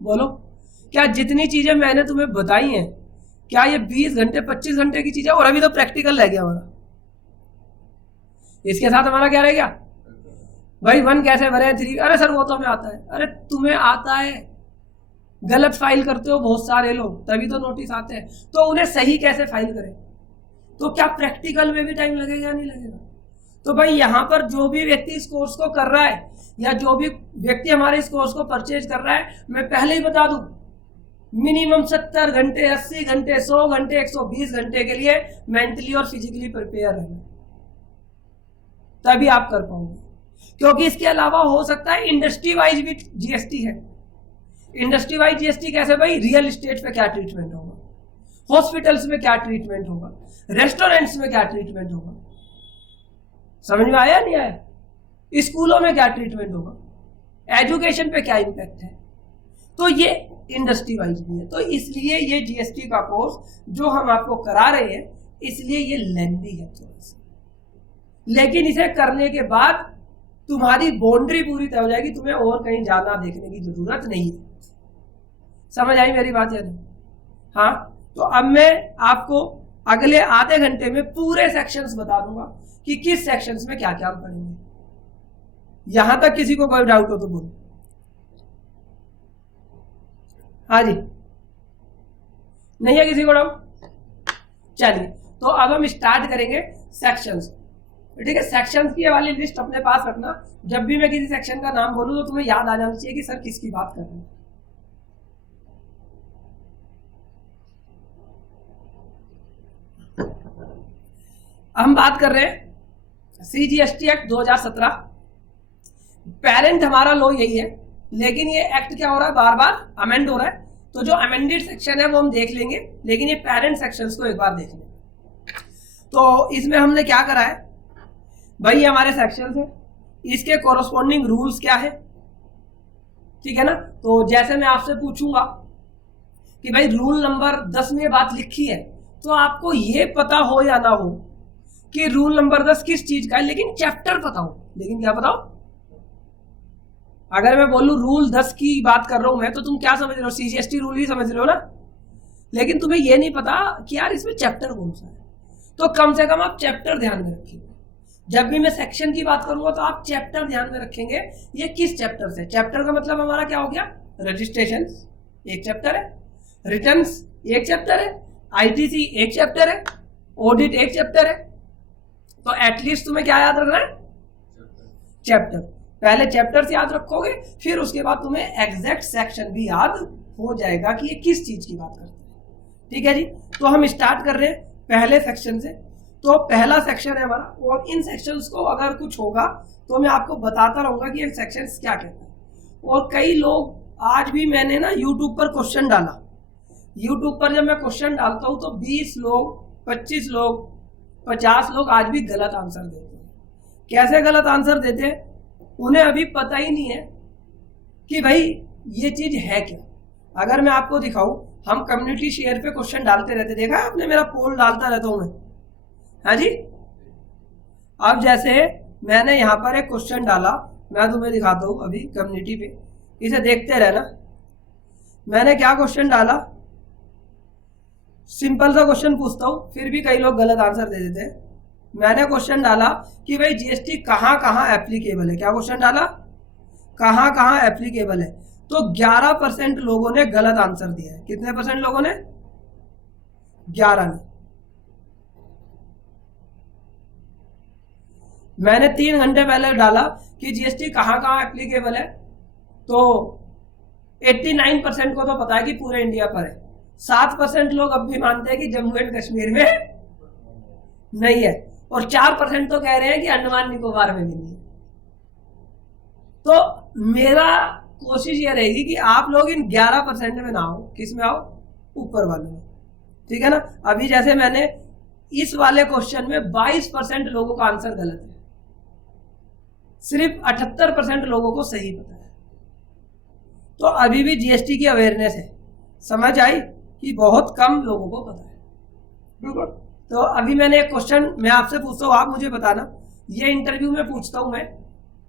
बोलो। क्या जितनी चीजें मैंने तुम्हें बताई हैं, क्या ये 20 घंटे 25 घंटे की चीजें, और अभी तो प्रैक्टिकल रह गया हमारा, इसके साथ हमारा क्या रह गया भाई, 1 कैसे भरे, 3, अरे सर वो तो हमें आता है। अरे तुम्हें आता है, गलत फाइल करते हो बहुत सारे लोग, तभी तो नोटिस आते हैं, तो उन्हें सही कैसे फाइल करें। तो क्या प्रैक्टिकल में भी टाइम लगेगा या नहीं लगेगा। तो भाई यहाँ पर जो भी व्यक्ति इस कोर्स को कर रहा है या जो भी व्यक्ति हमारे इस कोर्स को परचेज कर रहा है, मैं पहले ही बता दूं, मिनिमम 70 घंटे, 80 घंटे, 100 घंटे, 120 घंटे के लिए मेंटली और फिजिकली प्रिपेयर रहना, तभी आप कर पाओगे। क्योंकि इसके अलावा हो सकता है इंडस्ट्री वाइज भी जीएसटी है। इंडस्ट्री वाइज जीएसटी कैसे भाई, रियल एस्टेट पे क्या ट्रीटमेंट होगा, हॉस्पिटल्स में क्या ट्रीटमेंट होगा, रेस्टोरेंट्स में क्या ट्रीटमेंट होगा, समझ में आया नहीं आया, स्कूलों में क्या ट्रीटमेंट होगा, एजुकेशन पे क्या इंपैक्ट है। तो ये इंडस्ट्री वाइज भी है। तो इसलिए ये जीएसटी का कोर्स जो हम आपको करा रहे हैं, इसलिए ये लेंथी है थोड़ा सा, लेकिन इसे करने के बाद तुम्हारी बाउंड्री पूरी तय हो जाएगी, तुम्हें और कहीं जाना देखने की जरूरत नहीं है। समझ आई मेरी बात या नहीं। हाँ, तो अब मैं आपको अगले आधे घंटे में पूरे सेक्शंस बता दूंगा कि किस सेक्शंस में क्या क्या हम पढ़ेंगे। यहां तक किसी को कोई डाउट हो तो बोलो। हाँ जी, नहीं है किसी को डाउट? चलिए, तो अब हम स्टार्ट करेंगे सेक्शंस। ठीक है, सेक्शंस की वाली लिस्ट अपने पास रखना। जब भी मैं किसी सेक्शन का नाम बोलूं तो तुम्हें याद आ जाना चाहिए कि सर किसकी बात कर रहे हैं। हम बात कर रहे हैं CGST एक्ट 2017। पेरेंट हमारा लॉ यही है, लेकिन ये एक्ट क्या हो रहा है, बार बार अमेंड हो रहा है। तो जो अमेंडेड सेक्शन है वो हम देख लेंगे, लेकिन ये पेरेंट सेक्शंस को एक बार देख लेंगे। तो इसमें हमने क्या करा है भाई, हमारे सेक्शंस है, इसके कोरस्पॉन्डिंग रूल्स क्या है, ठीक है ना। तो जैसे मैं आपसे पूछूंगा कि भाई रूल नंबर 10 में बात लिखी है, तो आपको ये पता हो या ना हो कि रूल नंबर 10 किस चीज का है, लेकिन चैप्टर पता हो। लेकिन क्या बताओ, अगर मैं बोलूं रूल 10 की बात कर रहा हूं मैं, तो तुम क्या समझ रहे हो, CGST रूल ही समझ रहे हो ना। लेकिन तुम्हें यह नहीं पता कि यार इसमें चैप्टर कौन सा है। तो कम से कम आप चैप्टर ध्यान में रखिए। जब भी मैं सेक्शन की बात करूंगा तो आप चैप्टर ध्यान में रखेंगे, ये किस चैप्टर से। चैप्टर का मतलब हमारा क्या हो गया, रजिस्ट्रेशन एक चैप्टर है, रिटर्न्स एक चैप्टर है, ITC एक चैप्टर है, ऑडिट एक चैप्टर है। तो एटलीस्ट तुम्हें क्या याद रखना है, चैप्टर। पहले चैप्टर्स याद रखोगे, फिर उसके बाद तुम्हें एग्जैक्ट सेक्शन भी याद हो जाएगा कि ये किस चीज की बात करते हैं। ठीक है जी, तो हम स्टार्ट कर रहे हैं पहले सेक्शन से। तो पहला सेक्शन है हमारा, और इन सेक्शंस को अगर कुछ होगा तो मैं आपको बताता रहूंगा कि ये सेक्शंस क्या कहते हैं। और कई लोग, आज भी मैंने ना यूट्यूब पर क्वेश्चन डाला, यूट्यूब पर जब मैं क्वेश्चन डालता हूं तो 20 लोग, 25 लोग, 50 लोग आज भी गलत आंसर देते हैं। कैसे गलत आंसर देते हैं, उन्हें अभी पता ही नहीं है कि भाई ये चीज है क्या। अगर मैं आपको दिखाऊं, हम कम्युनिटी शेयर पे क्वेश्चन डालते रहते, देखा है आपने, मेरा पोल डालता रहता हूं मैं। हाँ जी, अब जैसे मैंने यहाँ पर एक क्वेश्चन डाला, मैं तुम्हें दिखाता हूँ अभी कम्युनिटी पे, इसे देखते रहना। मैंने क्या क्वेश्चन डाला, सिंपल सा क्वेश्चन पूछता हूँ, फिर भी कई लोग गलत आंसर दे देते हैं। मैंने क्वेश्चन डाला कि भाई GST कहाँ कहाँ एप्लीकेबल है। क्या क्वेश्चन डाला, कहाँ कहाँ एप्लीकेबल है। तो 11% लोगों ने गलत आंसर दिया है। कितने परसेंट लोगों ने, 11 ने। मैंने 3 घंटे पहले डाला कि GST कहाँ कहाँ एप्लीकेबल है, तो 89% को तो पता है कि पूरे इंडिया पर है। 7% लोग अब भी मानते हैं कि जम्मू एंड कश्मीर में नहीं है, और 4% तो कह रहे हैं कि अंडमान निकोबार में भी नहीं है। तो मेरा कोशिश ये रहेगी कि आप लोग इन 11% में ना हो, किस में आओ, ऊपर वाले में। ठीक है ना। अभी जैसे मैंने इस वाले क्वेश्चन में 22% लोगों का आंसर गलत है, सिर्फ 78% लोगों को सही पता है। तो अभी भी GST की अवेयरनेस है, समझ आई कि बहुत कम लोगों को पता है। बिल्कुल। तो अभी मैंने एक क्वेश्चन मैं आपसे पूछता हूँ, आप मुझे बताना। ये इंटरव्यू में पूछता हूँ मैं,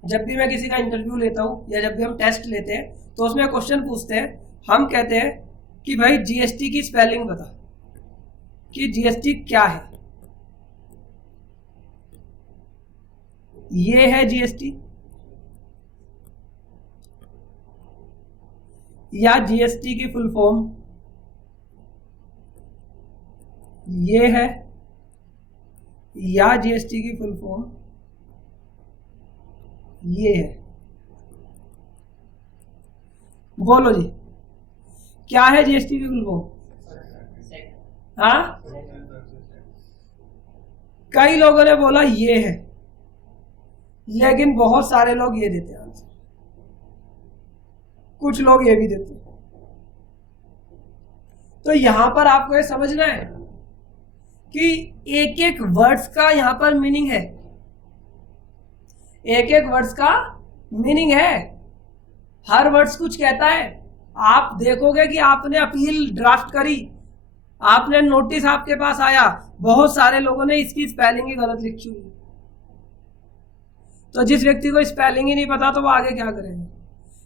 जब भी मैं किसी का इंटरव्यू लेता हूँ या जब भी हम टेस्ट लेते हैं तो उसमें क्वेश्चन पूछते हैं। हम कहते हैं कि भाई GST की स्पेलिंग बता, कि GST क्या है। ये है GST, या GST की फुल फॉर्म ये है, या GST की फुल फॉर्म ये है। बोलो जी, क्या है GST की फुल फॉर्म? हाँ, कई लोगों ने बोला ये है, लेकिन बहुत सारे लोग ये देते हैं आंसर, कुछ लोग ये भी देते हैं। तो यहां पर आपको ये समझना है कि एक एक वर्ड्स का यहां पर मीनिंग है, एक एक वर्ड्स का मीनिंग है। हर वर्ड्स कुछ कहता है। आप देखोगे कि आपने अपील ड्राफ्ट करी, आपने नोटिस आपके पास आया, बहुत सारे लोगों ने इसकी स्पेलिंग ही गलत लिखी हुई। तो जिस व्यक्ति को स्पेलिंग ही नहीं पता तो वो आगे क्या करेगा।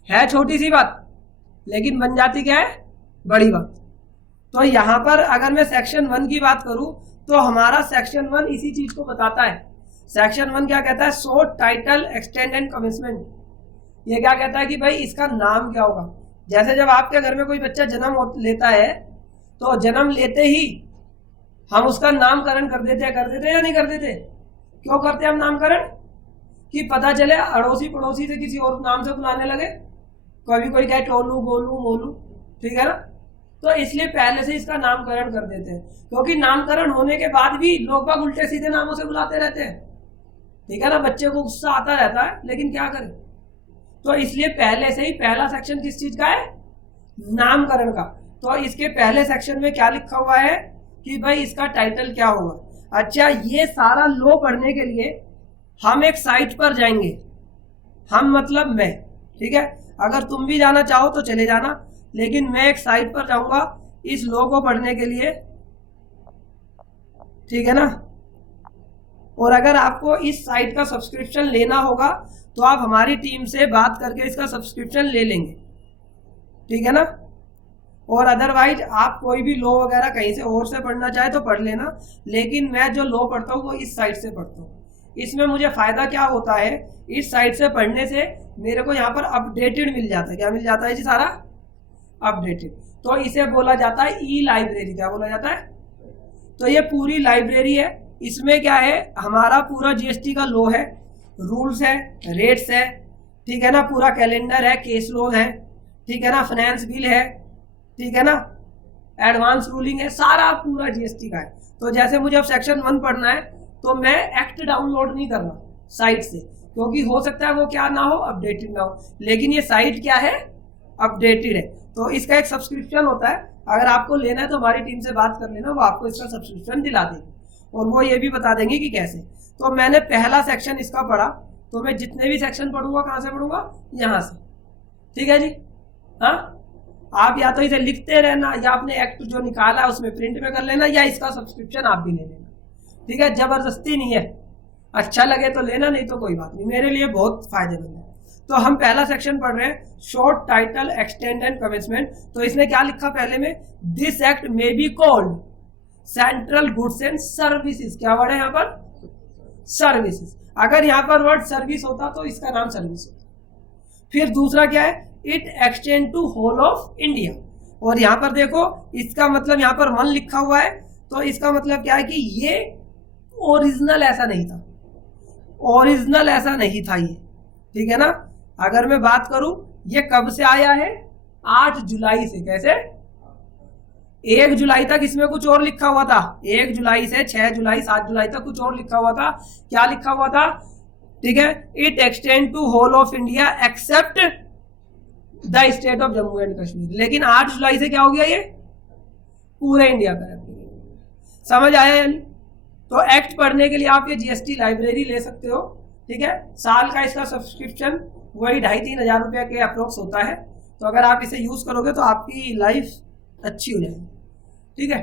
है छोटी सी बात, लेकिन बन जाती क्या है, बड़ी बात। तो यहाँ पर अगर मैं सेक्शन 1 की बात करूं तो हमारा सेक्शन 1 इसी चीज को बताता है। सेक्शन 1 क्या कहता है? Short title extend and commitment. ये क्या कहता है कि भाई इसका नाम क्या होगा। जैसे जब आपके घर में कोई बच्चा जन्म लेता है तो जन्म लेते ही हम उसका नामकरण कर देते हैं या नहीं कर देते? क्यों करते हैं हम नामकरण? कि पता चले अड़ोसी पड़ोसी से किसी और नाम से बुलाने लगे, कभी कोई कहे टोलू गोलू मोलू, ठीक है ना। तो इसलिए पहले से इसका नामकरण कर देते हैं, क्योंकि नामकरण होने के बाद भी लोग बाग उल्टे सीधे नामों से बुलाते रहते हैं, ठीक है ना। बच्चे को गुस्सा आता रहता है, लेकिन क्या करें। तो इसलिए पहले से ही पहला सेक्शन किस चीज का है? नामकरण का। तो इसके पहले सेक्शन में क्या लिखा हुआ है कि भाई इसका टाइटल क्या होगा। अच्छा, ये सारा लॉ पढ़ने के लिए हम एक साइट पर जाएंगे। हम मतलब मैं, ठीक है। अगर तुम भी जाना चाहो तो चले जाना, लेकिन मैं एक साइट पर जाऊंगा इस लॉ को पढ़ने के लिए, ठीक है ना। और अगर आपको इस साइट का सब्सक्रिप्शन लेना होगा तो आप हमारी टीम से बात करके इसका सब्सक्रिप्शन ले लेंगे, ठीक है ना। और अदरवाइज आप कोई भी लॉ वगैरह कहीं से और से पढ़ना चाहे तो पढ़ लेना, लेकिन मैं जो लॉ पढ़ता हूँ वो इस साइट से पढ़ता हूँ। इसमें मुझे फायदा क्या होता है, इस साइट से पढ़ने से मेरे को यहाँ पर अपडेटेड मिल जाता है। क्या मिल जाता है जी? सारा अपडेटेड। तो इसे बोला जाता है ई लाइब्रेरी। क्या बोला जाता है? तो ये पूरी लाइब्रेरी है। इसमें क्या है, हमारा पूरा जीएसटी का लॉ है, रूल्स है, रेट्स है, ठीक है ना, पूरा कैलेंडर है, केस लॉ है, ठीक है ना, फाइनेंस बिल है, ठीक है ना, एडवांस रूलिंग है, सारा पूरा जीएसटी का है। तो जैसे मुझे अब सेक्शन 1 पढ़ना है तो मैं एक्ट डाउनलोड नहीं कर रहा साइट से, क्योंकि हो सकता है वो क्या ना हो, अपडेटेड ना हो। लेकिन ये साइट क्या है? अपडेटेड है। तो इसका एक सब्सक्रिप्शन होता है। अगर आपको लेना है तो हमारी टीम से बात कर लेना, वो आपको इसका सब्सक्रिप्शन दिला देंगे और वो ये भी बता देंगे कि कैसे। तो मैंने पहला सेक्शन इसका पढ़ा, तो मैं जितने भी सेक्शन पढ़ूंगा कहाँ से पढ़ूंगा? यहाँ से, ठीक है जी। हाँ, आप या तो इसे लिखते रहना या अपने एक्ट जो निकाला है उसमें प्रिंट में कर लेना, या इसका सब्सक्रिप्शन आप भी ले लेना, ठीक है। जबरदस्ती नहीं है, अच्छा लगे तो लेना, नहीं तो कोई बात नहीं, मेरे लिए बहुत फायदेमंद है। तो हम पहला सेक्शन पढ़ रहे हैं, short title extend and commitment. तो इसने क्या लिखा पहले में? This act may be called central goods and services. क्या वर्ड है यहाँ पर? सर्विसेज। अगर यहाँ पर वर्ड सर्विस होता तो इसका नाम सर्विस होता। फिर दूसरा क्या है? It extend to whole of India. और यहाँ पर देखो, इसका मतलब यहाँ पर 1 लिखा हुआ है, तो इसका मतलब क्या है कि ये ओरिजिनल ऐसा नहीं था, ओरिजिनल ऐसा नहीं था ये, ठीक है ना। अगर मैं बात करूं ये कब से आया है? 8 जुलाई से। कैसे? 1 जुलाई तक इसमें कुछ और लिखा हुआ था, 1 जुलाई से 6 जुलाई 7 जुलाई तक कुछ और लिखा हुआ था। क्या लिखा हुआ था? ठीक है, it extend to whole of India except the state of Jammu and Kashmir. लेकिन 8 जुलाई से क्या हो गया? ये पूरे इंडिया का है। समझ आया यानी? तो एक्ट पढ़ने के लिए आप ये जीएसटी लाइब्रेरी ले सकते हो, ठीक है। साल का इसका सब्सक्रिप्शन वही 2,500-3 हज़ार रुपये के अप्रोक्स होता है। तो अगर आप इसे यूज करोगे तो आपकी लाइफ अच्छी हो जाएगी, ठीक है।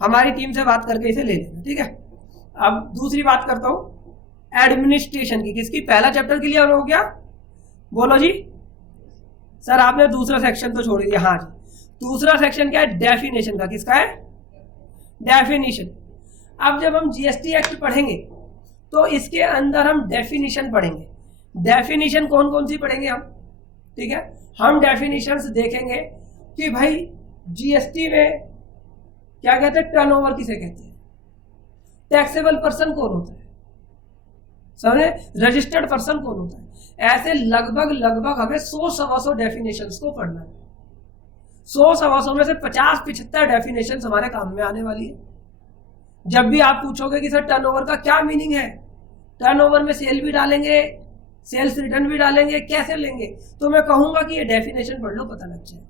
हमारी टीम से बात करके इसे ले लेना, ठीक है। अब दूसरी बात करता हूं एडमिनिस्ट्रेशन की। किसकी? पहला चैप्टर क्लियर हो गया? बोलो जी। सर आपने दूसरा सेक्शन तो छोड़ दिया। हाँ जी, दूसरा सेक्शन क्या है? डेफिनेशन का। किसका है? डेफिनेशन। अब जब हम जीएसटी एक्ट पढ़ेंगे तो इसके अंदर हम डेफिनेशन पढ़ेंगे। डेफिनेशन कौन कौन सी पढ़ेंगे हम? ठीक है, हम डेफिनेशंस देखेंगे कि भाई जीएसटी में क्या कहते हैं, टर्नओवर किसे कहते हैं, टैक्सेबल पर्सन कौन होता है, समझे, रजिस्टर्ड पर्सन कौन होता है। ऐसे लगभग हमें 100-125 डेफिनेशंस को पढ़ना है। 100-125 में से 50-75 डेफिनेशंस हमारे काम में आने वाली है। जब भी आप पूछोगे कि सर टर्नओवर का क्या मीनिंग है, टर्नओवर में सेल भी डालेंगे, सेल्स रिटर्न भी डालेंगे, कैसे लेंगे, तो मैं कहूंगा कि ये डेफिनेशन पढ़ लो, पता लग जाए।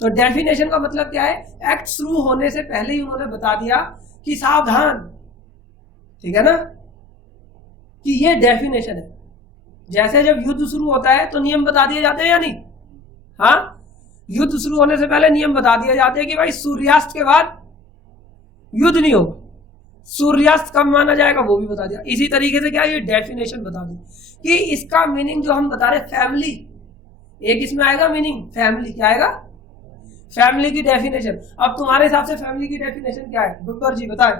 तो डेफिनेशन का मतलब क्या है? एक्ट शुरू होने से पहले ही उन्होंने बता दिया कि सावधान, ठीक है ना, कि ये डेफिनेशन है। जैसे जब युद्ध शुरू होता है तो नियम बता दिए जाते हैं या नहीं? हाँ, युद्ध शुरू होने से पहले नियम बता दिए जाते हैं कि भाई सूर्यास्त के बाद युद्ध नहीं होगा, सूर्यास्त कब माना जाएगा वो भी बता दिया। इसी तरीके से क्या ये डेफिनेशन बता दी कि इसका मीनिंग जो हम बता रहे फैमिली, एक इसमें आएगा मीनिंग फैमिली, क्या आएगा? फैमिली की डेफिनेशन, अब तुम्हारे हिसाब से फैमिली की डेफिनेशन क्या है डॉक्टर जी बताएं।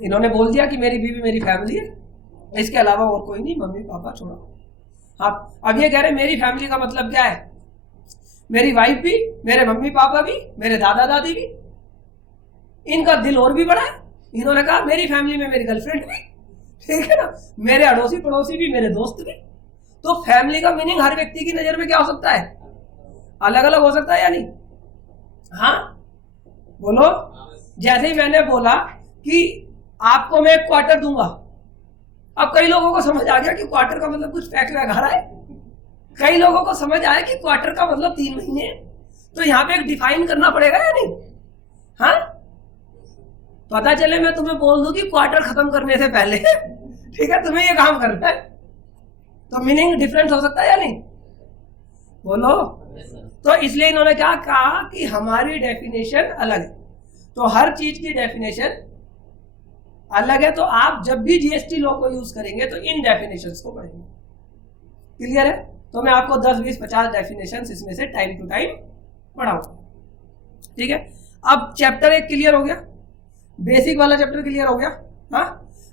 इन्होंने बोल दिया कि मेरी बीवी मेरी फैमिली है, इसके अलावा और कोई नहीं, मम्मी पापा छोड़ा। हाँ, अब ये कह रहे मेरी फैमिली का मतलब क्या है, मेरी वाइफ भी, मेरे मम्मी पापा भी, मेरे दादा दादी भी, इनका दिल और भी बड़ा है। इन्होंने कहा मेरी फैमिली में मेरी गर्लफ्रेंड भी, ठीक है ना, मेरे अड़ोसी पड़ोसी भी, मेरे दोस्त भी। तो फैमिली का मीनिंग हर व्यक्ति की नजर में क्या हो सकता है, अलग अलग हो सकता है या नहीं। हाँ बोलो, जैसे ही मैंने बोला कि आपको मैं एक क्वार्टर दूंगा, अब कई लोगों को समझ आ गया कि क्वार्टर का मतलब कुछ पैक वगैरह है, कई लोगों को समझ आया कि क्वार्टर का मतलब 3 महीने है। तो यहाँ पे एक डिफाइन करना पड़ेगा या नहीं। हाँ, पता चले मैं तुम्हें बोल दूं कि क्वार्टर खत्म करने से पहले ठीक है तुम्हें ये काम करना है, तो मीनिंग डिफरेंट हो सकता है या नहीं, बोलो। तो इसलिए इन्होंने क्या कहा कि हमारी डेफिनेशन अलग है, तो हर चीज की डेफिनेशन अलग है। तो आप जब भी जीएसटी लॉ को यूज करेंगे तो इन डेफिनेशंस को पढ़ेंगे। क्लियर है। तो मैं आपको 10, 20, 50 डेफिनेशंस इसमें से टाइम टू टाइम पढ़ाऊंगा। ठीक है, अब चैप्टर 1 क्लियर हो गया, बेसिक वाला चैप्टर क्लियर हो गया। हाँ,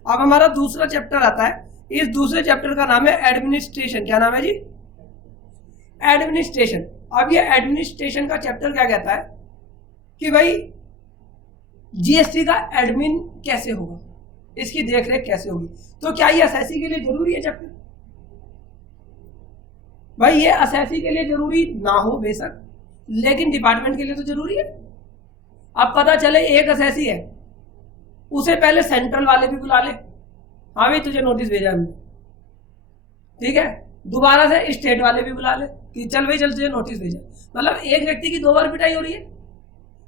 अब हमारा दूसरा चैप्टर आता है। इस दूसरे चैप्टर का नाम है एडमिनिस्ट्रेशन। क्या नाम है जी, एडमिनिस्ट्रेशन। अब ये एडमिनिस्ट्रेशन का चैप्टर क्या कहता है कि भाई जीएसटी का एडमिन कैसे होगा, इसकी देखरेख कैसे होगी। तो क्या ये असेसी के लिए जरूरी है चैप्टर, भाई ये असेसी के लिए जरूरी ना हो बेशक, लेकिन डिपार्टमेंट के लिए तो जरूरी है। अब पता चले एक असेसी है, उसे पहले सेंट्रल वाले भी बुला ले, हाँ भाई तुझे नोटिस भेजा हमने, ठीक है, दोबारा से स्टेट वाले भी बुला ले कि चल भाई चल तुझे नोटिस भेजा। मतलब एक व्यक्ति की 2 बार पिटाई हो रही है,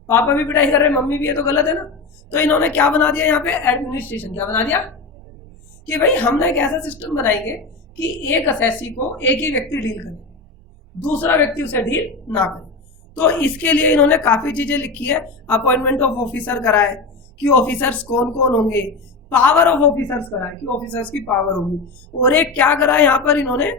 पापा भी पिटाई कर रहे हैं, मम्मी भी है, तो गलत है ना। तो इन्होंने क्या बना दिया यहाँ पे, एडमिनिस्ट्रेशन। क्या बना दिया कि भाई हमने एक ऐसा सिस्टम बनाएंगे कि एक असेसी को एक ही व्यक्ति डील करे, दूसरा व्यक्ति उसे डील ना करे। तो इसके लिए इन्होंने काफी चीजें लिखी है। अपॉइंटमेंट ऑफ ऑफिसर करा है कि ऑफिसर्स कौन कौन होंगे, पावर ऑफ ऑफिसर्स करा है कि ऑफिसर्स की पावर होगी, और एक क्या करा है यहाँ पर इन्होंने,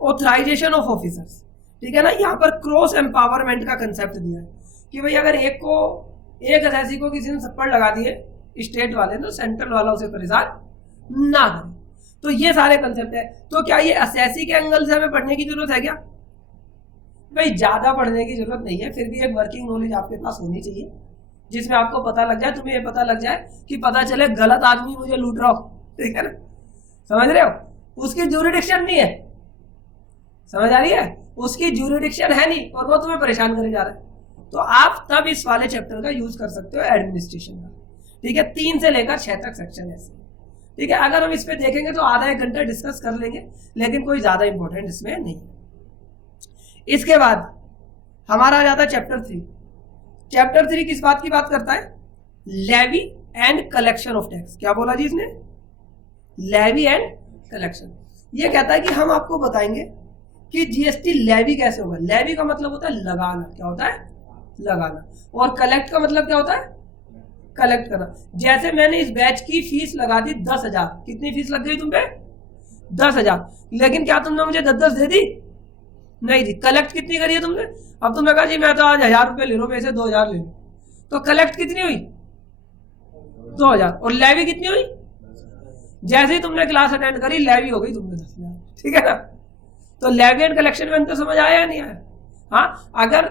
ऑथराइजेशन ऑफ ऑफिसर्स। ठीक है ना, यहाँ पर क्रॉस एम्पावरमेंट का कंसेप्ट दिया है कि भाई अगर एक असेसी को किसी ने थप्पड़ लगा दिए स्टेट वाले, तो सेंट्रल वाला उसे परेशान ना करे। तो ये सारे कंसेप्ट है। तो क्या ये असेसी के एंगल से हमें पढ़ने की जरूरत है क्या, भाई ज्यादा पढ़ने की जरूरत नहीं है, फिर भी एक वर्किंग नॉलेज आपके पास होनी चाहिए जिसमें आपको पता लग जाए, तुम्हें ये पता लग जाए कि पता चले गलत आदमी मुझे लूट रहा हो, ठीक है ना, समझ रहे हो, उसकी ज्यूरिडिक्शन नहीं है, समझ आ रही है, उसकी ज्यूरिडिक्शन है नहीं और वो तुम्हें परेशान करे जा रहा है। तो आप तब इस वाले चैप्टर का यूज कर सकते हो एडमिनिस्ट्रेशन का। ठीक है, 3 से लेकर 6 तक सेक्शन है। ठीक है, अगर हम इस पे देखेंगे तो आधा 1 घंटा डिस्कस कर लेंगे, लेकिन कोई ज्यादा इंपॉर्टेंट इसमें नहीं। इसके बाद हमारा आ जाता है चैप्टर 3। चैप्टर 3 किस बात की बात करता है, levy and collection of tax. क्या बोला जी इसने, लेवी एंड कलेक्शन। ये कहता है कि हम आपको बताएंगे कि जीएसटी लेवी कैसे होगा। लेवी का मतलब होता है लगाना, क्या होता है, लगाना। और कलेक्ट का मतलब क्या होता है, कलेक्ट करना। जैसे मैंने इस बैच की फीस लगा दी 10,000, कितनी फीस लग गई तुम पे, 10,000, लेकिन क्या तुमने मुझे 10 दे दी, नहीं दी। कलेक्ट कितनी करी है तुमने, अब तुमने कहा जी मैं तो आज 1000 रुपये ले रहा हूं, वैसे 2000 ले लो, तो कलेक्ट कितनी हुई, 2000। और लेवी कितनी हुई, जैसे ही तुमने क्लास अटेंड करी लेवी हो गई तुमने 10,000, ठीक है ना। तो लेवी एंड कलेक्शन में अंतर समझ आया या नहीं आया। हाँ, अगर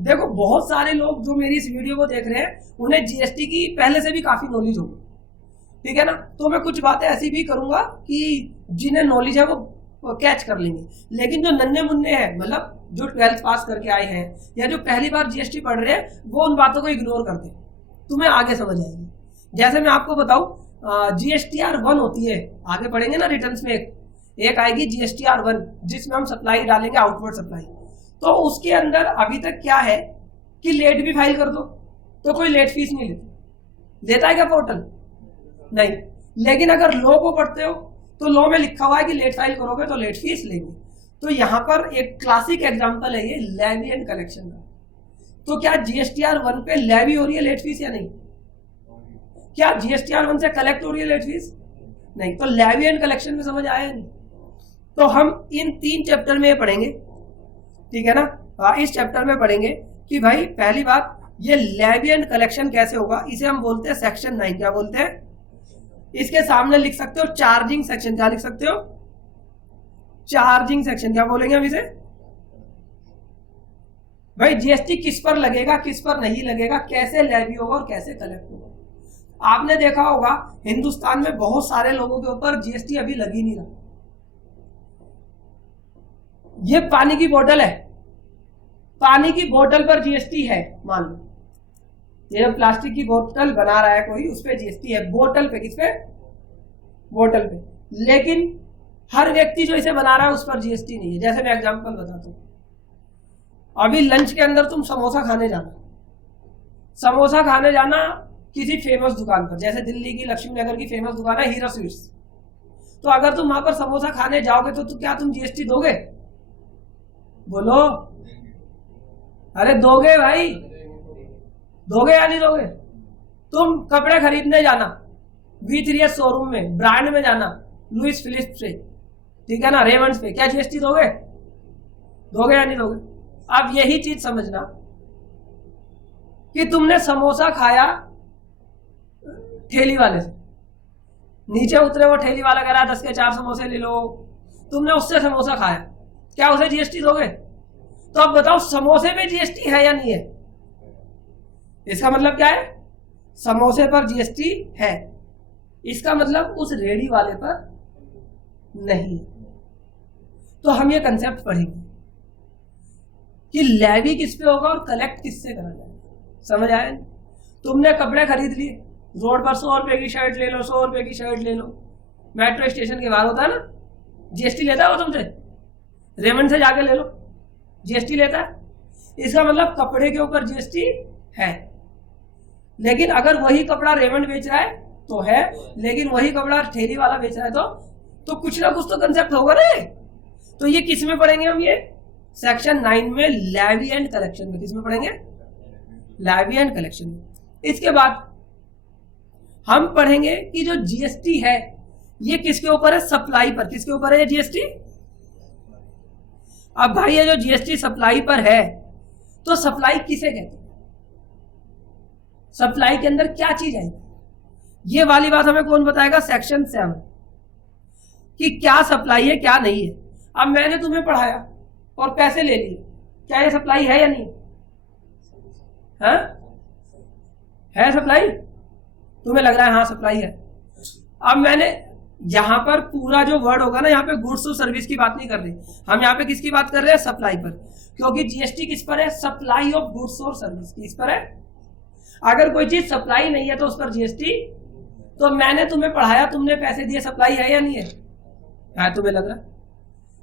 देखो बहुत सारे लोग जो मेरी इस वीडियो को देख रहे हैं उन्हें जीएसटी की पहले से भी काफी नॉलेज होगी, ठीक है ना, तो मैं कुछ बातें ऐसी भी करूंगा कि जिन्हें नॉलेज है वो कैच कर लेंगे। लेकिन जो नन्हे मुन्ने हैं, मतलब जो 12th पास करके आए हैं या जो पहली बार जीएसटी पढ़ रहे हैं, वो उन बातों को इग्नोर करते हैं, तुम्हें आगे समझ आएगी। जैसे मैं आपको बताऊं, जीएसटीआर 1 होती है, आगे पढ़ेंगे ना रिटर्न्स में, एक आएगी जीएसटीआर 1 जिसमें हम सप्लाई डालेंगे, आउटवर्ड सप्लाई। तो उसके अंदर अभी तक क्या है कि लेट भी फाइल कर दो तो कोई लेट फीस नहीं लेता है क्या पोर्टल, नहीं। लेकिन अगर लॉ को पढ़ते हो तो लॉ में लिखा हुआ है कि लेट फाइल करोगे तो लेट फीस लेंगे। तो यहाँ पर एक क्लासिक एग्जांपल है ये लेवी एंड कलेक्शन का। तो क्या जीएसटीआर 1 पे लेवी हो रही है लेट फीस या नहीं, क्या जीएसटीआर 1 से कलेक्ट हो रही है लेट फीस, नहीं। तो लेवी एंड कलेक्शन में समझ आया नहीं। तो हम इन 3 चैप्टर में पढ़ेंगे, ठीक है ना। इस चैप्टर में पढ़ेंगे कि भाई पहली बात ये लेवी एंड कलेक्शन कैसे होगा, इसे हम बोलते हैं सेक्शन 9। क्या बोलते हैं? इसके सामने लिख सकते हो चार्जिंग सेक्शन। क्या लिख सकते हो? Charging section. क्या बोलेंगे हम इसे? भाई जीएसटी किस पर लगेगा, किस पर नहीं लगेगा, कैसे लेवी होगा और कैसे कलेक्ट होगा। आपने देखा होगा हिंदुस्तान में बहुत सारे लोगों के ऊपर जीएसटी अभी लग ही नहीं रहा। ये पानी की बोतल है, पानी की बोतल पर जीएसटी है, मान लो ये जो प्लास्टिक की बोतल बना रहा है कोई, उस पर जीएसटी है। बोतल पे, किस पे? बोतल पे। लेकिन हर व्यक्ति जो इसे बना रहा है उस पर जीएसटी नहीं है। जैसे मैं एग्जांपल बताता हूं, अभी लंच के अंदर तुम समोसा खाने जाना, समोसा खाने जाना किसी फेमस दुकान पर, जैसे दिल्ली की लक्ष्मी नगर की फेमस दुकान है हीरा स्वीट्स। तो अगर तुम वहां पर समोसा खाने जाओगे तो क्या तुम जीएसटी दोगे? बोलो, अरे दोगे भाई, दोगे या नहीं दोगे? तुम कपड़े खरीदने जाना V3S शोरूम में, ब्रांड में जाना, लुइस फिलिप्स से, ठीक है ना, रेमंड्स पे, क्या जीएसटी दोगे? दोगे या नहीं दोगे? अब यही चीज समझना कि तुमने समोसा खाया ठेली वाले से, नीचे उतरे, वो ठेली वाला कह रहा 10 के 4 समोसे ले लो, तुमने उससे समोसा खाया, क्या उसे जीएसटी दोगे? तो अब बताओ समोसे में जीएसटी है या नहीं है? इसका मतलब क्या है? समोसे पर जीएसटी है, इसका मतलब उस रेडी वाले पर नहीं। तो हम ये कंसेप्ट पढ़ेंगे कि लेवी किस पे होगा और कलेक्ट किससे करा जाएगा। समझ आया? तुमने कपड़े खरीद लिए, रोड पर 100 रुपए की शर्ट ले लो, 100 रुपए की शर्ट ले लो, मेट्रो स्टेशन के बाहर होता है ना, जीएसटी लेता है वो तुमसे, रेमंड से जाके ले लो, जीएसटी लेता है। इसका मतलब कपड़े के ऊपर जीएसटी है। लेकिन अगर वही कपड़ा रेमंड बेच रहा है तो है, लेकिन वही कपड़ा ठेली वाला बेच रहा है तो कुछ ना कुछ तो कंसेप्ट होगा ना। तो ये किस में पढ़ेंगे हम? ये सेक्शन 9 में लेवी एंड कलेक्शन में। किस में पढ़ेंगे? लेवी एंड कलेक्शन में। इसके बाद हम पढ़ेंगे कि जो जीएसटी है ये किसके ऊपर है? सप्लाई पर। किसके ऊपर है ये जीएसटी? अब भाई ये जो जीएसटी सप्लाई पर है, तो सप्लाई किसे कहते हैं? सप्लाई के अंदर क्या चीज आएगी? ये वाली बात हमें कौन बताएगा? सेक्शन 7 कि क्या सप्लाई है क्या नहीं है। अब मैंने तुम्हें पढ़ाया और पैसे ले लिए, क्या ये सप्लाई है या नहीं? है सप्लाई? तुम्हें लग रहा है हाँ सप्लाई है। अब मैंने यहां पर पूरा जो वर्ड होगा ना, यहाँ पे गुड्स और सर्विस की बात नहीं कर रहे हम, यहाँ पे किसकी बात कर रहे हैं? सप्लाई पर। क्योंकि जीएसटी किस पर है? सप्लाई ऑफ गुड्स और सर्विस। किस पर है? अगर कोई चीज सप्लाई नहीं है तो उस पर जीएसटी। तो मैंने तुम्हें पढ़ाया, तुमने पैसे दिए, सप्लाई है या नहीं है? है तुम्हें लग रहा है?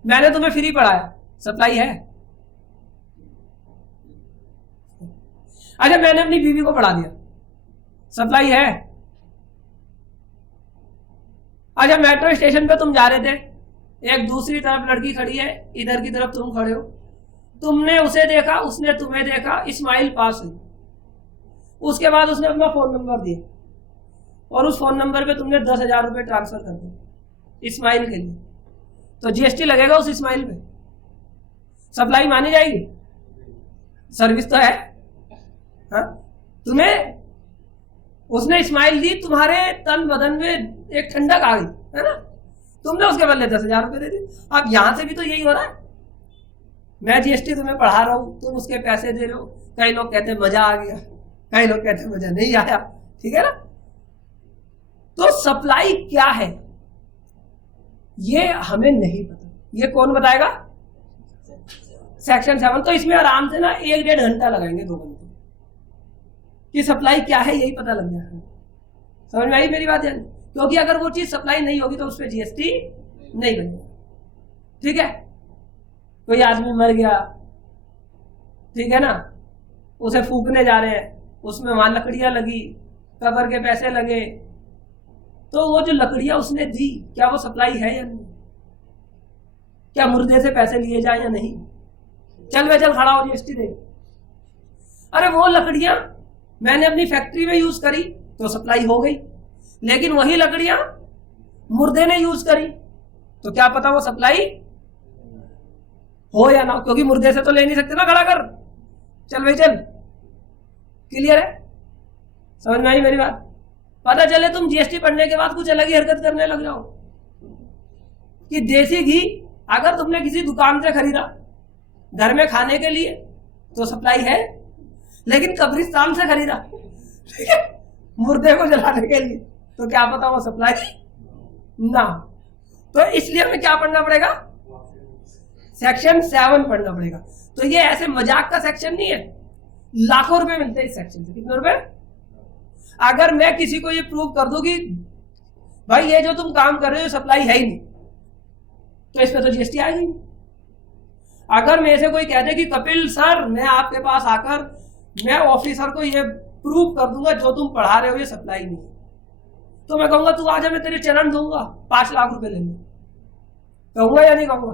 मैंने तुम्हें फ्री पढ़ाया, सप्लाई है? अच्छा मैंने अपनी बीवी को पढ़ा दिया, सप्लाई है? अच्छा मेट्रो स्टेशन पे तुम जा रहे थे, एक दूसरी तरफ लड़की खड़ी है, इधर की तरफ तुम खड़े हो, तुमने उसे देखा, उसने तुम्हें देखा, स्माइल पास हुई, उसके बाद उसने अपना फोन नंबर दिया और उस फोन नंबर पे तुमने 10,000 रुपए ट्रांसफर कर दिए स्माइल के लिए, तो जीएसटी लगेगा उस स्माइल पे? सप्लाई मानी जाएगी? सर्विस तो है। हाँ? तुम्हें उसने स्माइल दी, तुम्हारे तन बदन में एक ठंडक आ गई, है ना, तुमने उसके बदले 10,000 रुपए दे दिए। अब यहां से भी तो यही हो रहा है, मैं जीएसटी तुम्हें पढ़ा रहा हूं, तुम उसके पैसे दे रहे हो। कई लोग कहते हैं मजा आ गया, कई लोग कहते हैं मजा नहीं आया, ठीक है ना। तो सप्लाई क्या है ये हमें नहीं पता, ये कौन बताएगा? सेक्शन 7। तो इसमें आराम से ना 1-1.5 घंटा लगाएंगे, 2 घंटे, कि सप्लाई क्या है यही पता लग जाएगा। समझ में आई मेरी बात? यानी क्योंकि अगर वो चीज सप्लाई नहीं होगी तो उस पर जीएसटी नहीं बनेगा, ठीक है। कोई आदमी मर गया, ठीक है ना, उसे फूकने जा रहे हैं, उसमें वहां लकड़ियां लगी, कबर के पैसे लगे, तो वो जो लकड़ियां उसने दी, क्या वो सप्लाई है या नहीं? क्या मुर्दे से पैसे लिए जाए या नहीं? चल वे चल खड़ा हो, जीएसटी दे। अरे वो लकड़ियां मैंने अपनी फैक्ट्री में यूज करी तो सप्लाई हो गई, लेकिन वही लकड़ियां मुर्दे ने यूज करी तो क्या पता वो सप्लाई हो या ना हो, क्योंकि मुर्दे से तो ले नहीं सकते ना खड़ा कर। चल भाई चल, क्लियर है? समझ में आई मेरी बात? पता चले तुम जीएसटी पढ़ने के बाद कुछ अलग ही हरकत करने लग जाओ कि देसी घी अगर तुमने किसी दुकान से खरीदा घर में खाने के लिए तो सप्लाई है, लेकिन कब्रिस्तान से खरीदा, ठीक है, मुर्दे को जलाने के लिए, तो क्या पता वो सप्लाई ना। तो इसलिए हमें क्या पढ़ना पड़ेगा? सेक्शन 7 पढ़ना पड़ेगा। तो ये ऐसे मजाक का सेक्शन नहीं है, लाखों रुपए मिलते हैं इस सेक्शन से। कितने रुपए? अगर मैं किसी को ये प्रूव कर दूं कि भाई ये जो तुम काम कर रहे हो सप्लाई है ही नहीं, तो इस पे तो जीएसटी आएगी नहीं। अगर मेरे से कोई कहते कि कपिल सर मैं आपके पास आकर मैं ऑफिसर को ये प्रूव कर दूंगा जो तुम पढ़ा रहे हो ये सप्लाई नहीं है, तो मैं कहूंगा तू आजा मैं तेरे चरण दूंगा, 5 लाख रुपए लेंगे, कहूंगा या नहीं कहूंगा?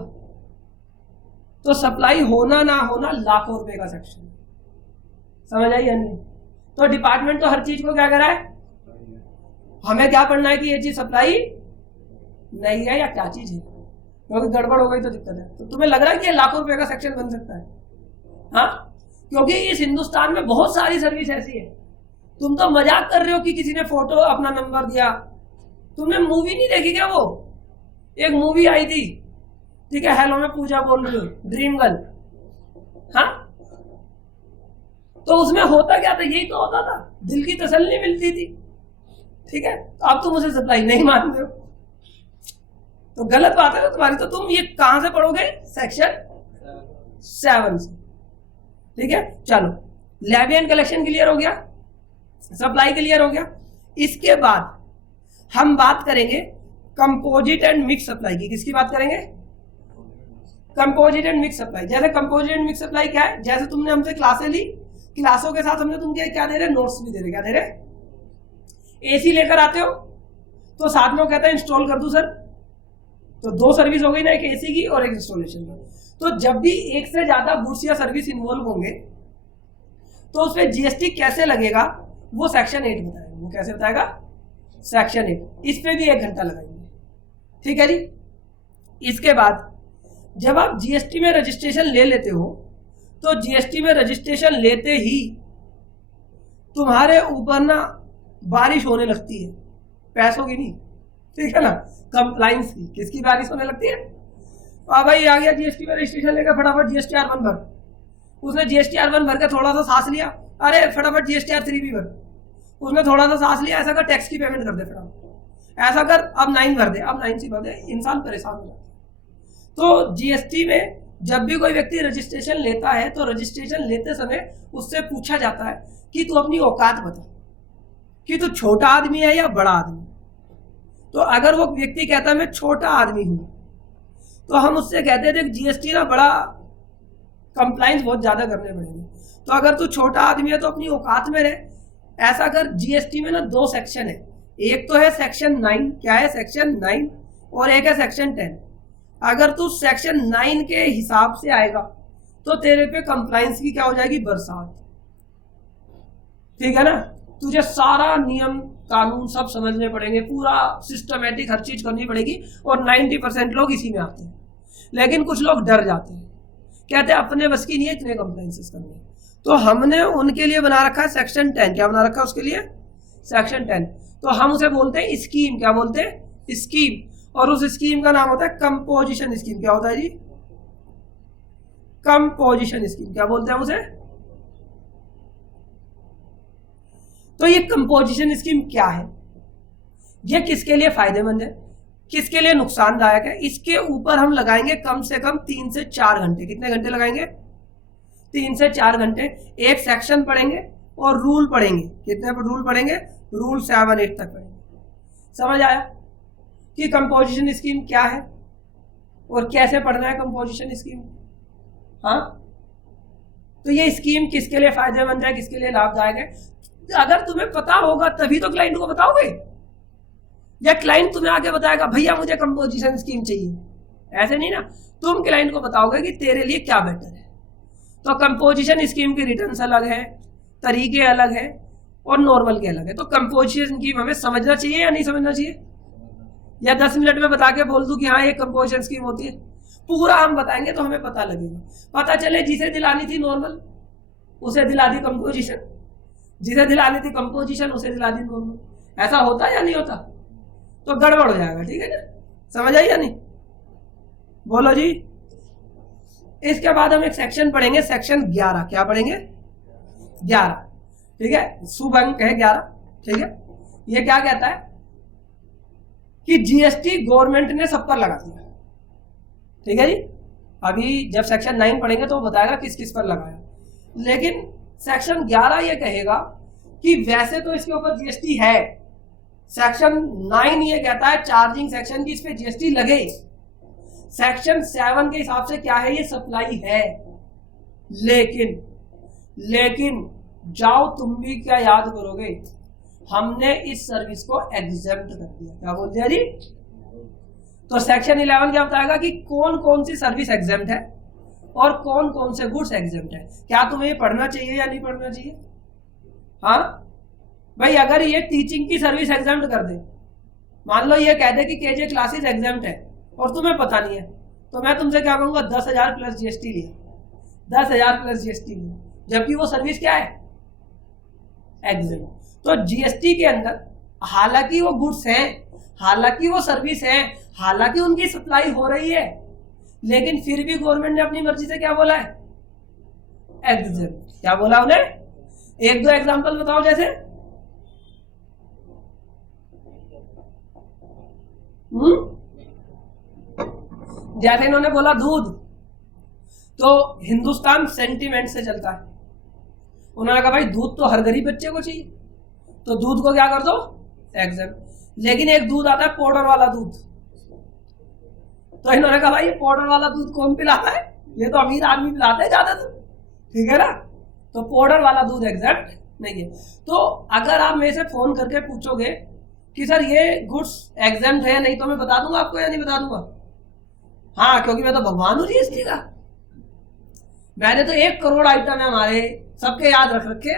तो सप्लाई होना ना होना लाखों रुपए का सेक्शन, समझ आई या नहीं? तो डिपार्टमेंट तो हर चीज को क्या करा है, हमें क्या पढ़ना है कि ये चीज सप्लाई नहीं है या क्या चीज है, क्योंकि गड़बड़ हो गई तो दिक्कत है। तो तुम्हें लग रहा है कि ये लाखों रुपए का सेक्शन बन सकता है? हाँ, क्योंकि इस हिंदुस्तान में बहुत सारी सर्विस ऐसी है। तुम तो मजाक कर रहे हो कि किसी ने फोटो अपना नंबर दिया, तुमने मूवी नहीं देखी क्या? वो एक मूवी आई थी, ठीक है, हेलो मैं पूजा बोल रही हूँ, ड्रीम गर्ल। हाँ, तो उसमें होता क्या था? यही तो होता था, दिल की तसल्ली मिलती थी, ठीक है। तो अब तुम उसे सप्लाई नहीं मानते हो तो गलत बात है ना तुम्हारी। तो तुम ये कहां से पढ़ोगे? सेक्शन 7 से, ठीक है। चलो, लेवी एंड कलेक्शन क्लियर हो गया, सप्लाई क्लियर हो गया। इसके बाद हम बात करेंगे कंपोजिट एंड मिक्स सप्लाई की। किसकी बात करेंगे? Composite and mix supply. जैसे कंपोजिट एंड मिक्स सप्लाई क्या है? जैसे तुमने हमसे क्लासें ली, क्लासों के साथ हमने तुमके क्या दे रहे? नोट्स भी दे रहे। क्या दे रहे? एसी लेकर आते हो तो साथ में वो कहता है इंस्टॉल कर दूं सर, तो 2 सर्विस हो गई ना, एक एसी की और एक इंस्टॉलेशन की। तो जब भी एक से ज्यादा गुड्स या सर्विस इन्वॉल्व होंगे तो उसमें जीएसटी कैसे लगेगा वो सेक्शन 8 बताएगा। वो कैसे बताएगा? सेक्शन 8। इस पे भी 1 घंटा लगाएंगे, ठीक है जी। इसके बाद जब आप जीएसटी में रजिस्ट्रेशन ले लेते हो तो जीएसटी में रजिस्ट्रेशन लेते ही तुम्हारे ऊपर ना बारिश होने लगती है, पैसों की नहीं, ठीक है ना, कंप्लाइंस की। किसकी बारिश होने लगती है? भाई आ गया जीएसटी में रजिस्ट्रेशन लेकर, फटाफट जीएसटीआर 1 भर। उसने जीएसटीआर 1 भर के थोड़ा सा सांस लिया, अरे फटाफट जीएसटीआर 3 भी भर। उसने थोड़ा सा सांस लिया, ऐसा कर टैक्स की पेमेंट कर दे, फटाफट ऐसा कर अब 9 भर दे, अब 9 सी भर दे। इंसान परेशान हो जाता है। तो जीएसटी में जब भी कोई व्यक्ति रजिस्ट्रेशन लेता है तो रजिस्ट्रेशन लेते समय उससे पूछा जाता है कि तू अपनी औकात बता, कि तू छोटा आदमी है या बड़ा आदमी। तो अगर वो व्यक्ति कहता है मैं छोटा आदमी हूं, तो हम उससे कहते हैं देख जीएसटी ना बड़ा कंप्लाइंस बहुत ज्यादा करने पड़ेंगे, तो अगर तू छोटा आदमी है तो अपनी औकात में रहे। ऐसा कर, जीएसटी में ना 2 सेक्शन है, एक तो है सेक्शन 9, क्या है? सेक्शन 9, और एक है सेक्शन 10। अगर तू सेक्शन 9 के हिसाब से आएगा तो तेरे पे कंप्लाइंस की क्या हो जाएगी? बरसात, ठीक है ना। तुझे सारा नियम कानून सब समझने पड़ेंगे, पूरा सिस्टमेटिक हर चीज करनी पड़ेगी, और 90% लोग इसी में आते हैं। लेकिन कुछ लोग डर जाते हैं, कहते हैं अपने बस की नहीं है इतने कंप्लाइंसेस करने। तो हमने उनके लिए बना रखा है सेक्शन 10। क्या बना रखा है उसके लिए? सेक्शन 10। तो हम उसे बोलते हैं स्कीम। क्या बोलते हैं? स्कीम। और उस स्कीम का नाम होता है कंपोजिशन स्कीम। क्या होता है जी? Composition scheme. क्या बोलते हैं उसे? तो ये कंपोजिशन स्कीम क्या है, ये किसके लिए फायदेमंद है, किसके लिए नुकसानदायक है, इसके ऊपर हम लगाएंगे कम से कम 3 से 4 घंटे। कितने घंटे लगाएंगे? 3 से 4 घंटे। एक सेक्शन पढ़ेंगे और रूल पढ़ेंगे। कितने पर रूल पढ़ेंगे? रूल 7, 8 तक पढ़ेंगे। समझ आया कि कंपोजिशन स्कीम क्या है और कैसे पढ़ना है कंपोजिशन स्कीम? हाँ, तो ये स्कीम किसके लिए फायदेमंद है, किसके लिए लाभदायक है, अगर तुम्हें पता होगा तभी तो क्लाइंट को बताओगे, या क्लाइंट तुम्हें आके बताएगा भैया मुझे कंपोजिशन स्कीम चाहिए? ऐसे नहीं ना, तुम क्लाइंट को बताओगे कि तेरे लिए क्या बेटर है। तो कंपोजिशन स्कीम की रिटर्न्स अलग है, तरीके अलग है, और नॉर्मल के अलग है। तो कंपोजिशन स्कीम हमें समझना चाहिए या नहीं समझना चाहिए? या 10 मिनट में बता के बोल दूं कि हाँ ये कंपोजिशन स्कीम होती है? पूरा हम बताएंगे तो हमें पता लगेगा। पता चले जिसे दिलानी थी नॉर्मल उसे दिला दी कंपोजिशन, जिसे दिलानी थी कंपोजिशन उसे दिला दी नॉर्मल। ऐसा होता है या नहीं होता? तो गड़बड़ हो जाएगा। ठीक है ना, समझ आई या नहीं? बोलो जी। इसके बाद हम एक सेक्शन पढ़ेंगे, सेक्शन 11। क्या पढ़ेंगे? 11। ठीक है, शुभ अंक है 11। ठीक है, ये क्या कहता है कि जीएसटी गवर्नमेंट ने सब पर लगा दिया। ठीक है जी, अभी जब सेक्शन 9 पढ़ेंगे तो वो बताएगा किस किस पर लगाया, लेकिन सेक्शन 11 ये कहेगा कि वैसे तो इसके ऊपर जीएसटी है। सेक्शन 9 ये कहता है चार्जिंग सेक्शन की इस पे जीएसटी लगे। सेक्शन 7 के हिसाब से क्या है, ये सप्लाई है। लेकिन जाओ तुम भी क्या याद करोगे, हमने इस सर्विस को एग्जेम्प्ट कर दिया। क्या बोल दिया जी? तो सेक्शन 11 क्या बताएगा कि कौन कौन सी सर्विस एग्जेम्प्ट है और कौन कौन से गुड्स एग्जेम्प्ट है। क्या तुम्हें ये पढ़ना चाहिए या नहीं पढ़ना चाहिए? हाँ भाई, अगर ये टीचिंग की सर्विस एग्जेम्प्ट कर दे, मान लो ये कह दे कि केजे क्लासेस एग्जेम्प्ट है और तुम्हें पता नहीं है, तो मैं तुमसे क्या कहूंगा, 10,000 प्लस जीएसटी लिया, 10,000 प्लस जीएसटी लिया, जबकि वो सर्विस क्या है? एग्जेम्प्ट। तो जीएसटी के अंदर हालांकि वो गुड्स हैं, हालांकि वो सर्विस है, हालांकि उनकी सप्लाई हो रही है, लेकिन फिर भी गवर्नमेंट ने अपनी मर्जी से क्या बोला है? एग्जेम्प्ट। क्या बोला उन्हें? एक दो एग्जांपल बताओ। जैसे जैसे इन्होंने बोला दूध, तो हिंदुस्तान सेंटीमेंट से चलता है। उन्होंने कहा भाई दूध तो हर गरीब बच्चे को चाहिए, तो दूध को क्या कर दो? एग्जेम्प्ट। लेकिन एक दूध आता है पाउडर वाला दूध, तो इन्होंने कहा भाई ये पाउडर वाला दूध कौन पिलाता है? ये तो अमीर आदमी पिलाते हैं ज्यादातर। ठीक है ना, तो पाउडर वाला दूध एग्जेम्प्ट नहीं है। तो अगर आप मेरे से फोन करके पूछोगे कि सर ये गुड्स एग्जेम्प्ट है नहीं, तो मैं बता दूंगा आपको या नहीं बता दूंगा? हाँ, क्योंकि मैं तो भगवान हूँ जीएसटी का। मैंने तो 1 करोड़ आइटम है हमारे, सबके याद रख रखे।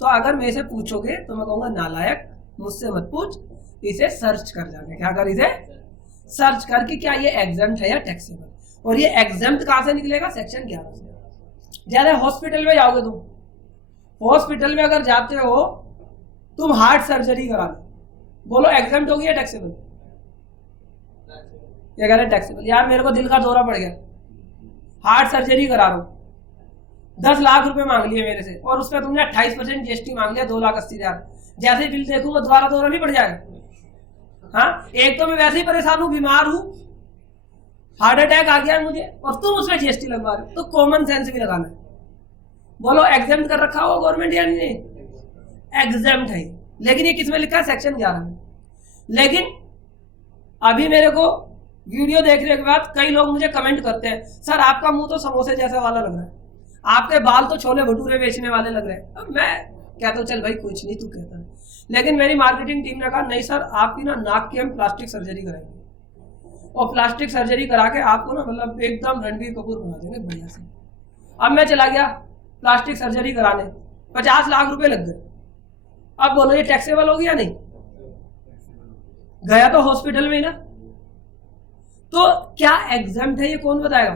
तो अगर मेरे से पूछोगे तो मैं कहूंगा नालायक, मुझसे मत पूछ, इसे सर्च कर जाके। क्या कर? इसे सर्च करके क्या ये एग्जेम्प्ट है या टैक्सेबल। और ये एग्जेम्प्ट कहां से निकलेगा? सेक्शन 11 से। जैसे हॉस्पिटल में जाओगे तुम, हॉस्पिटल में अगर जाते हो तुम हार्ट सर्जरी करा लो, बोलो एग्जेम्प्ट होगी या टैक्सेबल? ये कह रहे टैक्सेबल। यार मेरे को दिल का दौरा पड़ गया, हार्ट सर्जरी करा रहा हूं, 10 लाख रुपए मांग लिए मेरे से, और उसमें तुमने 28% जीएसटी मांग लिया, 2,80,000। जैसे बिल देखूंगा दोबारा दौरा नहीं पड़ जाएगा? हाँ, एक तो मैं वैसे ही परेशान हूं, बीमार हूं, हार्ट अटैक आ गया मुझे, और तुम उसमें जीएसटी लगवा रहे हो, तो कॉमन सेंस भी लगाना है। बोलो एग्जेम्प्ट कर रखा हो गवर्नमेंट या नहीं? एग्जेम्प्ट है। लेकिन ये किसमें लिखा है? सेक्शन 11 में। लेकिन अभी मेरे को वीडियो देखने के बाद कई लोग मुझे कमेंट करते हैं, सर आपका मुंह तो समोसे जैसा वाला लग रहा है, आपके बाल तो छोले भटूरे बेचने वाले लग रहे हैं। अब मैं कहता हूँ चल भाई कुछ नहीं, तू कहता है। लेकिन मेरी मार्केटिंग टीम ने कहा नहीं सर, आपकी ना नाक की हम प्लास्टिक सर्जरी कराएंगे, और प्लास्टिक सर्जरी करा के आपको ना मतलब एकदम रणबीर कपूर बना देंगे बढ़िया से। अब मैं चला गया प्लास्टिक सर्जरी कराने, 50 लाख रुपए लग गए। अब बोलो ये टैक्सेबल होगी या नहीं? गया तो हॉस्पिटल में ही ना। तो क्या एग्जेम्प्ट है ये कौन बताएगा?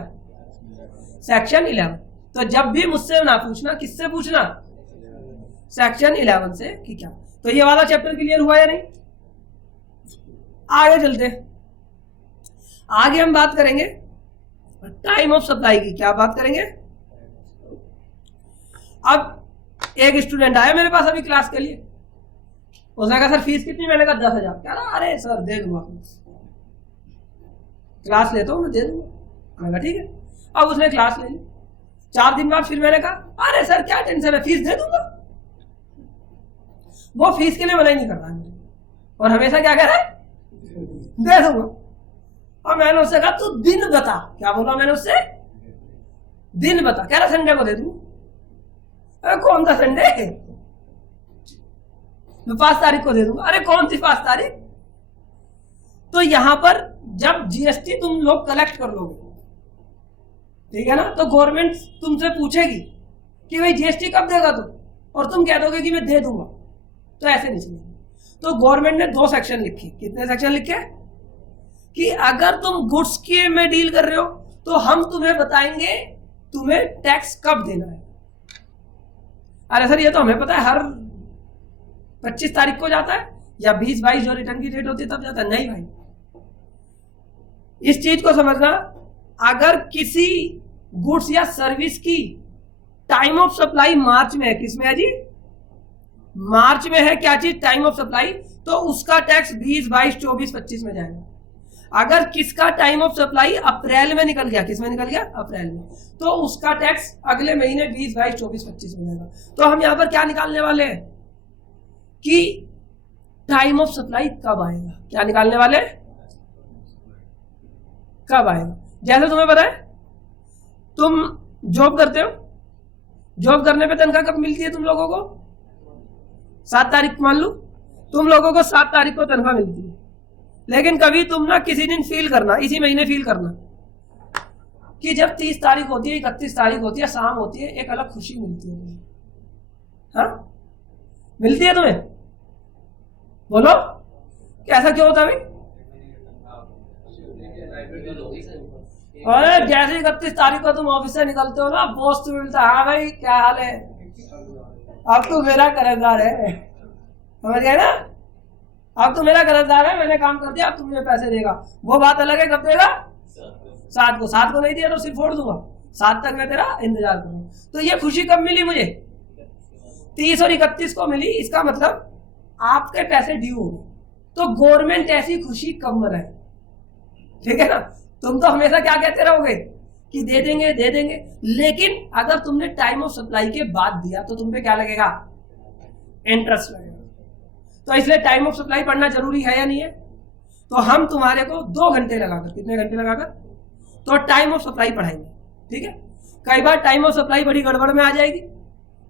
सेक्शन 11। तो जब भी मुझसे ना पूछना, किससे पूछना? सेक्शन 11 से कि क्या। तो ये वाला चैप्टर क्लियर हुआ या नहीं? आगे चलते हैं। आगे हम बात करेंगे टाइम ऑफ सप्लाई की। क्या बात करेंगे? अब एक स्टूडेंट आया मेरे पास अभी क्लास के लिए, उसने कहा सर फीस कितनी? मैंने कहा 10,000। कह रहा अरे सर दे दूंगा, क्लास लेता हूँ मैं, दे दूंगा। मैंने कहा ठीक है। अब उसने क्लास ले ली, 4 दिन बाद फिर मैंने कहा अरे सर क्या टेंशन है, फीस दे दूंगा। वो फीस के लिए मना ही नहीं कर रहा है, और हमेशा क्या कह रहा है? दे दूंगा। और मैंने उससे कहा तू दिन बता। क्या बोला मैंने उससे? दिन बता। कह रहा संडे को दे दूंगा। अरे कौन सा संडे? मैं 5 तारीख को दे दूंगा। अरे कौन सी 5 तारीख? तो यहां पर जब जीएसटी तुम लोग कलेक्ट कर लोगे, ठीक है ना, तो गवर्नमेंट तुमसे पूछेगी कि भाई जीएसटी कब देगा तुम, और तुम कह दोगे कि मैं दे दूंगा। तो ऐसे नहीं चलेगा। तो गवर्नमेंट ने 2 सेक्शन लिखे। कितने सेक्शन लिखे? कि अगर तुम गुड्स के में डील कर रहे हो तो हम तुम्हें बताएंगे तुम्हें टैक्स कब देना है। अरे सर ये तो हमें पता है हर 25 तारीख को जाता है या 20-22 जो रिटर्न की डेट होती है तब जाता है। नहीं भाई, इस चीज को समझना, अगर किसी गुड्स या सर्विस की टाइम ऑफ सप्लाई मार्च में है, किसमें है जी, मार्च में है क्या चीज, टाइम ऑफ सप्लाई, तो उसका टैक्स 20, 22, 24, 25 में जाएगा। अगर किसका टाइम ऑफ सप्लाई अप्रैल में निकल गया, किस में निकल गया, अप्रैल में, तो उसका टैक्स अगले महीने 20, 22, 24, 25 में जाएगा। तो हम यहां पर क्या निकालने वाले हैं कि टाइम ऑफ सप्लाई कब आएगा, क्या निकालने वाले, कब आएगा। जैसे तुम्हें पता है तुम जॉब करते हो, जॉब करने पे तनख्वाह कब मिलती है तुम लोगों को, 7 तारीख, मान लो तुम लोगों को 7 तारीख को तनख्वाह मिलती है, लेकिन कभी तुम ना किसी दिन फील करना, इसी महीने फील करना कि जब 30 तारीख होती है, 31 तारीख होती है, शाम होती है, एक अलग खुशी मिलती है। हाँ मिलती है तुम्हें, बोलो कैसा क्यों होता है भाई। अरे जैसे 31 तारीख को तुम ऑफिस से निकलते हो ना, बॉस तो मिलता है, हाँ भाई क्या हाल है, अब तो मेरा कर्जदार है, समझ गए ना, अब तो मेरा कर्जदार है, मैंने काम कर दिया, अब तुम मुझे पैसे देगा। वो बात अलग है, कब देगा, 7 को नहीं दिया तो सिर्फ फोड़ दूंगा, 7 तक मैं तेरा इंतजार करूंगा। तो ये खुशी कब मिली मुझे, 30 और 31 को मिली, इसका मतलब आपके पैसे ड्यू हो गए। तो गवर्नमेंट ऐसी खुशी कब मनाए, ठीक है ना। तुम तो हमेशा क्या कहते रहोगे कि दे देंगे दे देंगे, लेकिन अगर तुमने टाइम ऑफ सप्लाई के बाद दिया तो तुम पे क्या लगेगा, इंटरेस्ट लगेगा। तो इसलिए टाइम ऑफ सप्लाई पढ़ना जरूरी है या नहीं है। तो हम तुम्हारे को 2 घंटे लगाकर, कितने घंटे लगाकर, तो टाइम ऑफ सप्लाई पढ़ाएंगे, ठीक है। कई बार टाइम ऑफ सप्लाई बड़ी गड़बड़ में आ जाएगी,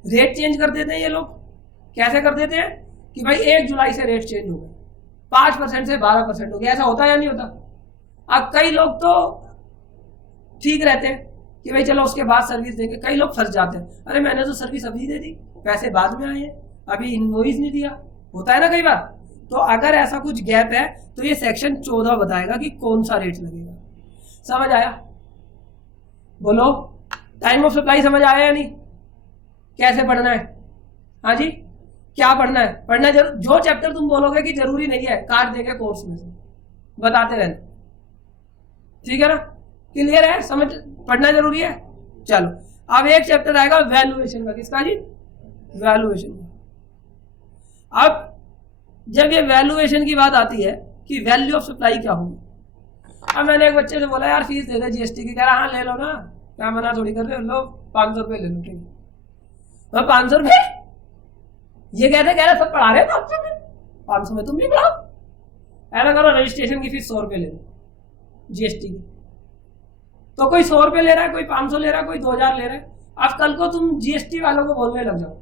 रेट चेंज कर देते हैं ये लोग। कैसे कर देते हैं कि भाई 1 जुलाई से रेट चेंज हो गए, 5% से 12% हो गया, ऐसा होता है या नहीं होता। अब कई लोग तो ठीक रहते हैं कि भाई चलो उसके बाद सर्विस देंगे, कई लोग फंस जाते हैं, अरे मैंने तो सर्विस अभी दे दी, पैसे बाद में आए हैं, अभी इनवॉइस नहीं दिया, होता है ना कई बार। तो अगर ऐसा कुछ गैप है तो ये सेक्शन 14 बताएगा कि कौन सा रेट लगेगा। समझ आया, बोलो टाइम ऑफ सप्लाई समझ आया या नहीं, कैसे पढ़ना है, हाँ जी क्या पढ़ना है, पढ़ना जरूर, जो चैप्टर तुम बोलोगे कि जरूरी नहीं है काट देंगे कोर्स में से, बताते रहना, ठीक है ना, क्लियर है, समझ, पढ़ना जरूरी है। चलो अब एक चैप्टर आएगा वैल्यूएशन का, किसका जी, वैल्यूएशन का। अब जब ये वैल्यूएशन की बात आती है कि वैल्यू ऑफ सप्लाई क्या होगी, अब मैंने एक बच्चे से बोला यार फीस दे दे जीएसटी की, कह रहा हाँ ले लो ना, क्या मना थोड़ी कर रहे हो, लो 500 रुपये ले लो, ठीक है 500 रुपये, ये कह रहे सब पढ़ा रहे हो 500 में, तुम नहीं पढ़ाओ, ऐसा करो रजिस्ट्रेशन की फीस 100 रुपये ले लो जीएसटी की। तो कोई 100 रुपये ले रहा है, कोई 500 ले रहा है, कोई 2000 ले रहा है। अब कल को तुम जीएसटी वालों को बोलने लग जाओ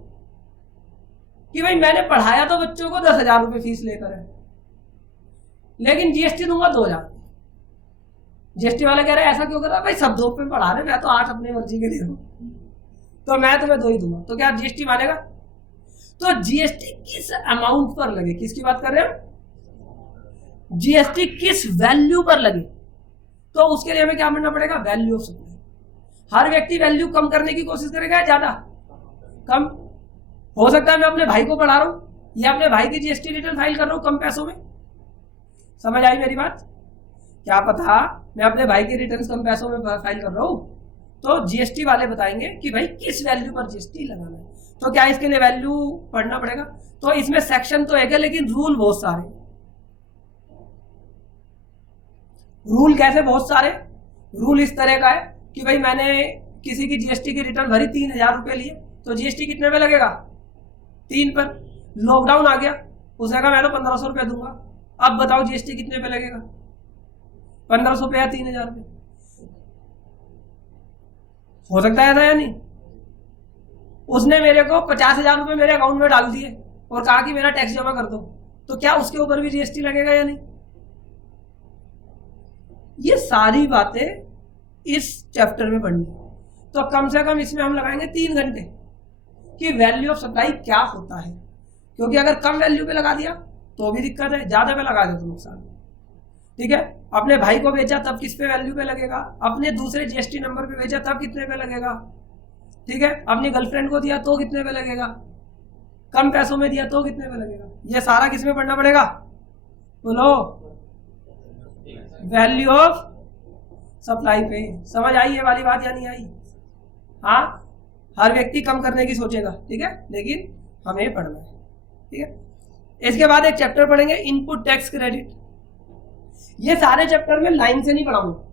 कि भाई मैंने पढ़ाया तो बच्चों को 10,000 रुपये फीस लेकर है, लेकिन जीएसटी दूंगा 2000। जीएसटी वाला कह रहा है ऐसा क्यों कर रहा है, भाई सब 2 पे पढ़ा रहे, मैं तो 8 अपनी मर्जी के लिए हूं, तो मैं तुम्हें 2 ही दूंगा, तो क्या जीएसटी मानेगा। तो जीएसटी किस अमाउंट पर लगे, किसकी बात कर रहे हैं, जीएसटी किस वैल्यू पर लगे, तो उसके लिए हमें क्या करना पड़ेगा, वैल्यू ऑफ सप्लाई। हर व्यक्ति वैल्यू कम करने की कोशिश करेगा, ज्यादा कम। हो सकता है मैं अपने भाई को पढ़ा रहा हूं या अपने भाई की जीएसटी रिटर्न फाइल कर रहा हूं कम पैसों में, समझ आई मेरी बात, क्या पता मैं अपने भाई की रिटर्न कम पैसों में फाइल कर रहा हूं, तो जीएसटी वाले बताएंगे कि भाई किस वैल्यू पर जीएसटी लगाना है। तो क्या इसके लिए वैल्यू पढ़ना पड़ेगा। तो इसमें सेक्शन तो एक है लेकिन रूल बहुत सारे, रूल कैसे बहुत सारे, रूल इस तरह का है कि भाई मैंने किसी की जीएसटी की रिटर्न भरी 3,000 रुपये लिए, तो जीएसटी कितने पे लगेगा, 3 पर। लॉकडाउन आ गया, उसने कहा मैं तो 1,500 रुपये दूंगा, अब बताओ जीएसटी कितने पे लगेगा, 1,500 पे या 3,000 पे। हो सकता है ऐसा या नहीं। उसने मेरे को 50,000 रुपये मेरे अकाउंट में डाल दिए और कहा कि मेरा टैक्स जमा कर दो, तो क्या उसके ऊपर भी जीएसटी लगेगा या नहीं। ये सारी बातें इस चैप्टर में पढ़नी, तो कम से कम इसमें हम लगाएंगे 3 घंटे कि वैल्यू ऑफ सप्लाई क्या होता है, क्योंकि अगर कम वैल्यू पे लगा दिया तो भी दिक्कत है, ज्यादा पे लगा दे तो नुकसान। ठीक है, अपने भाई को बेचा तब किस पे वैल्यू पे लगेगा, अपने दूसरे जीएसटी नंबर पे बेचा तब कितने पे लगेगा, ठीक है, अपनी गर्लफ्रेंड को दिया तो कितने पे लगेगा, कम पैसों में दिया तो कितने पे लगेगा, ये सारा किस में पढ़ना पड़ेगा, बोलो, वैल्यू ऑफ सप्लाई पे। समझ आई ये वाली बात या नहीं आई? हाँ, हर व्यक्ति कम करने की सोचेगा, ठीक है, लेकिन हमें पढ़ना है, ठीक है। इसके बाद एक चैप्टर पढ़ेंगे इनपुट टैक्स क्रेडिट। ये सारे चैप्टर में लाइन से नहीं पढ़ाऊंगा,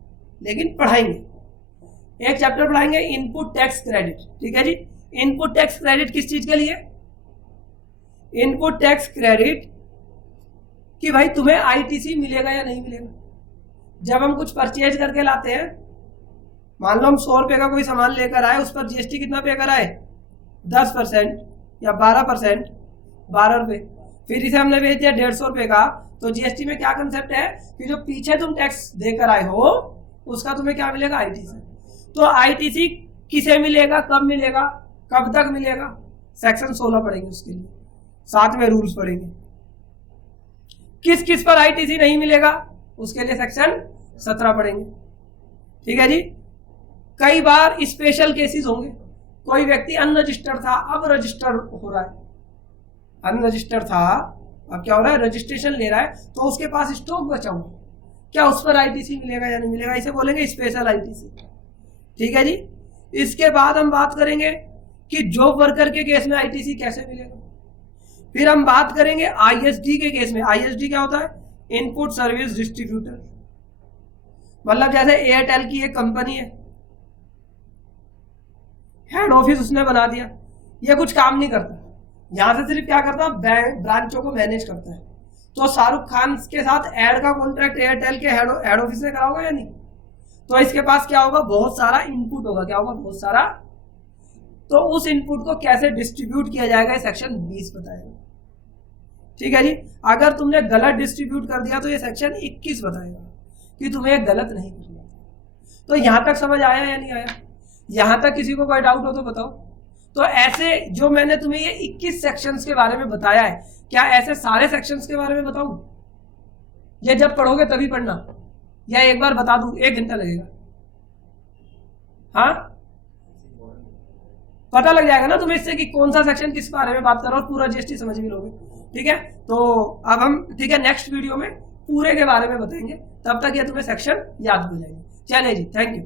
लेकिन पढ़ाएंगे। एक चैप्टर पढ़ाएंगे इनपुट टैक्स क्रेडिट, ठीक है जी। इनपुट टैक्स क्रेडिट किस चीज के लिए? इनपुट टैक्स क्रेडिट कि भाई तुम्हें आईटीसी मिलेगा या नहीं मिलेगा। जब हम कुछ परचेज करके लाते हैं, मान लो हम 100 रुपए का कोई सामान लेकर आए, उस पर जीएसटी कितना पे कराए, 10% या 12%, 12 रुपए। फिर इसे हमने बेच दिया 150 रुपए का, तो जीएसटी में क्या कंसेप्ट है कि जो पीछे तुम टैक्स देकर आए हो उसका तुम्हें क्या मिलेगा, आईटीसी। तो आईटीसी किसे मिलेगा, कब मिलेगा, कब तक मिलेगा, सेक्शन 16 पढ़ेंगे उसके लिए, साथ में रूल्स पढ़ेंगे। किस किस पर आईटीसी नहीं मिलेगा उसके लिए सेक्शन 17 पढ़ेंगे, ठीक है जी। कई बार स्पेशल केसेस होंगे, कोई व्यक्ति अनरजिस्टर्ड था, अब रजिस्टर हो रहा है, अनरजिस्टर्ड था अब क्या हो रहा है, रजिस्ट्रेशन ले रहा है, तो उसके पास स्टॉक बचा हुआ, क्या उस पर आईटीसी मिलेगा या नहीं मिलेगा, इसे बोलेंगे स्पेशल आईटीसी, ठीक है जी। इसके बाद हम बात करेंगे कि जॉब वर्कर के केस में आईटीसी कैसे मिलेगा। फिर हम बात करेंगे आईएसडी के केस में। आईएसडी क्या होता है, इनपुट सर्विस डिस्ट्रीब्यूटर, मतलब जैसे एयरटेल की एक कंपनी है, हेड ऑफिस उसने बना दिया, ये कुछ काम नहीं करता, यहां से सिर्फ क्या करता है, बैंक ब्रांचों को मैनेज करता है। तो शाहरुख खान के साथ एड का कॉन्ट्रैक्ट एयरटेल के हेड ऑफिस ने करा होगा या नहीं, तो इसके पास क्या होगा, बहुत सारा इनपुट होगा, क्या होगा, बहुत सारा। तो उस इनपुट को कैसे डिस्ट्रीब्यूट किया जाएगा, सेक्शन 20 बताएगा, ठीक है जी। अगर तुमने गलत डिस्ट्रीब्यूट कर दिया तो ये सेक्शन 21 बताएगा कि तुम्हें गलत नहीं करना। तो यहां तक समझ आया या नहीं आया? यहां तक किसी को कोई डाउट हो तो बताओ। तो ऐसे जो मैंने तुम्हें ये 21 सेक्शंस के बारे में बताया है, क्या ऐसे सारे सेक्शंस के बारे में बताऊं? ये जब पढ़ोगे तभी पढ़ना, या एक बार बता दूं 1 घंटा लगेगा? हाँ, पता लग जाएगा ना तुम्हें इससे कि कौन सा सेक्शन किस बारे में बात कर रहा हो, पूरा जीएसटी समझ भी लोगे, ठीक है। तो अब हम, ठीक है, नेक्स्ट वीडियो में पूरे के बारे में बताएंगे, तब तक ये तुम्हें सेक्शन याद हो जाएंगे। चलिए जी, थैंक यू।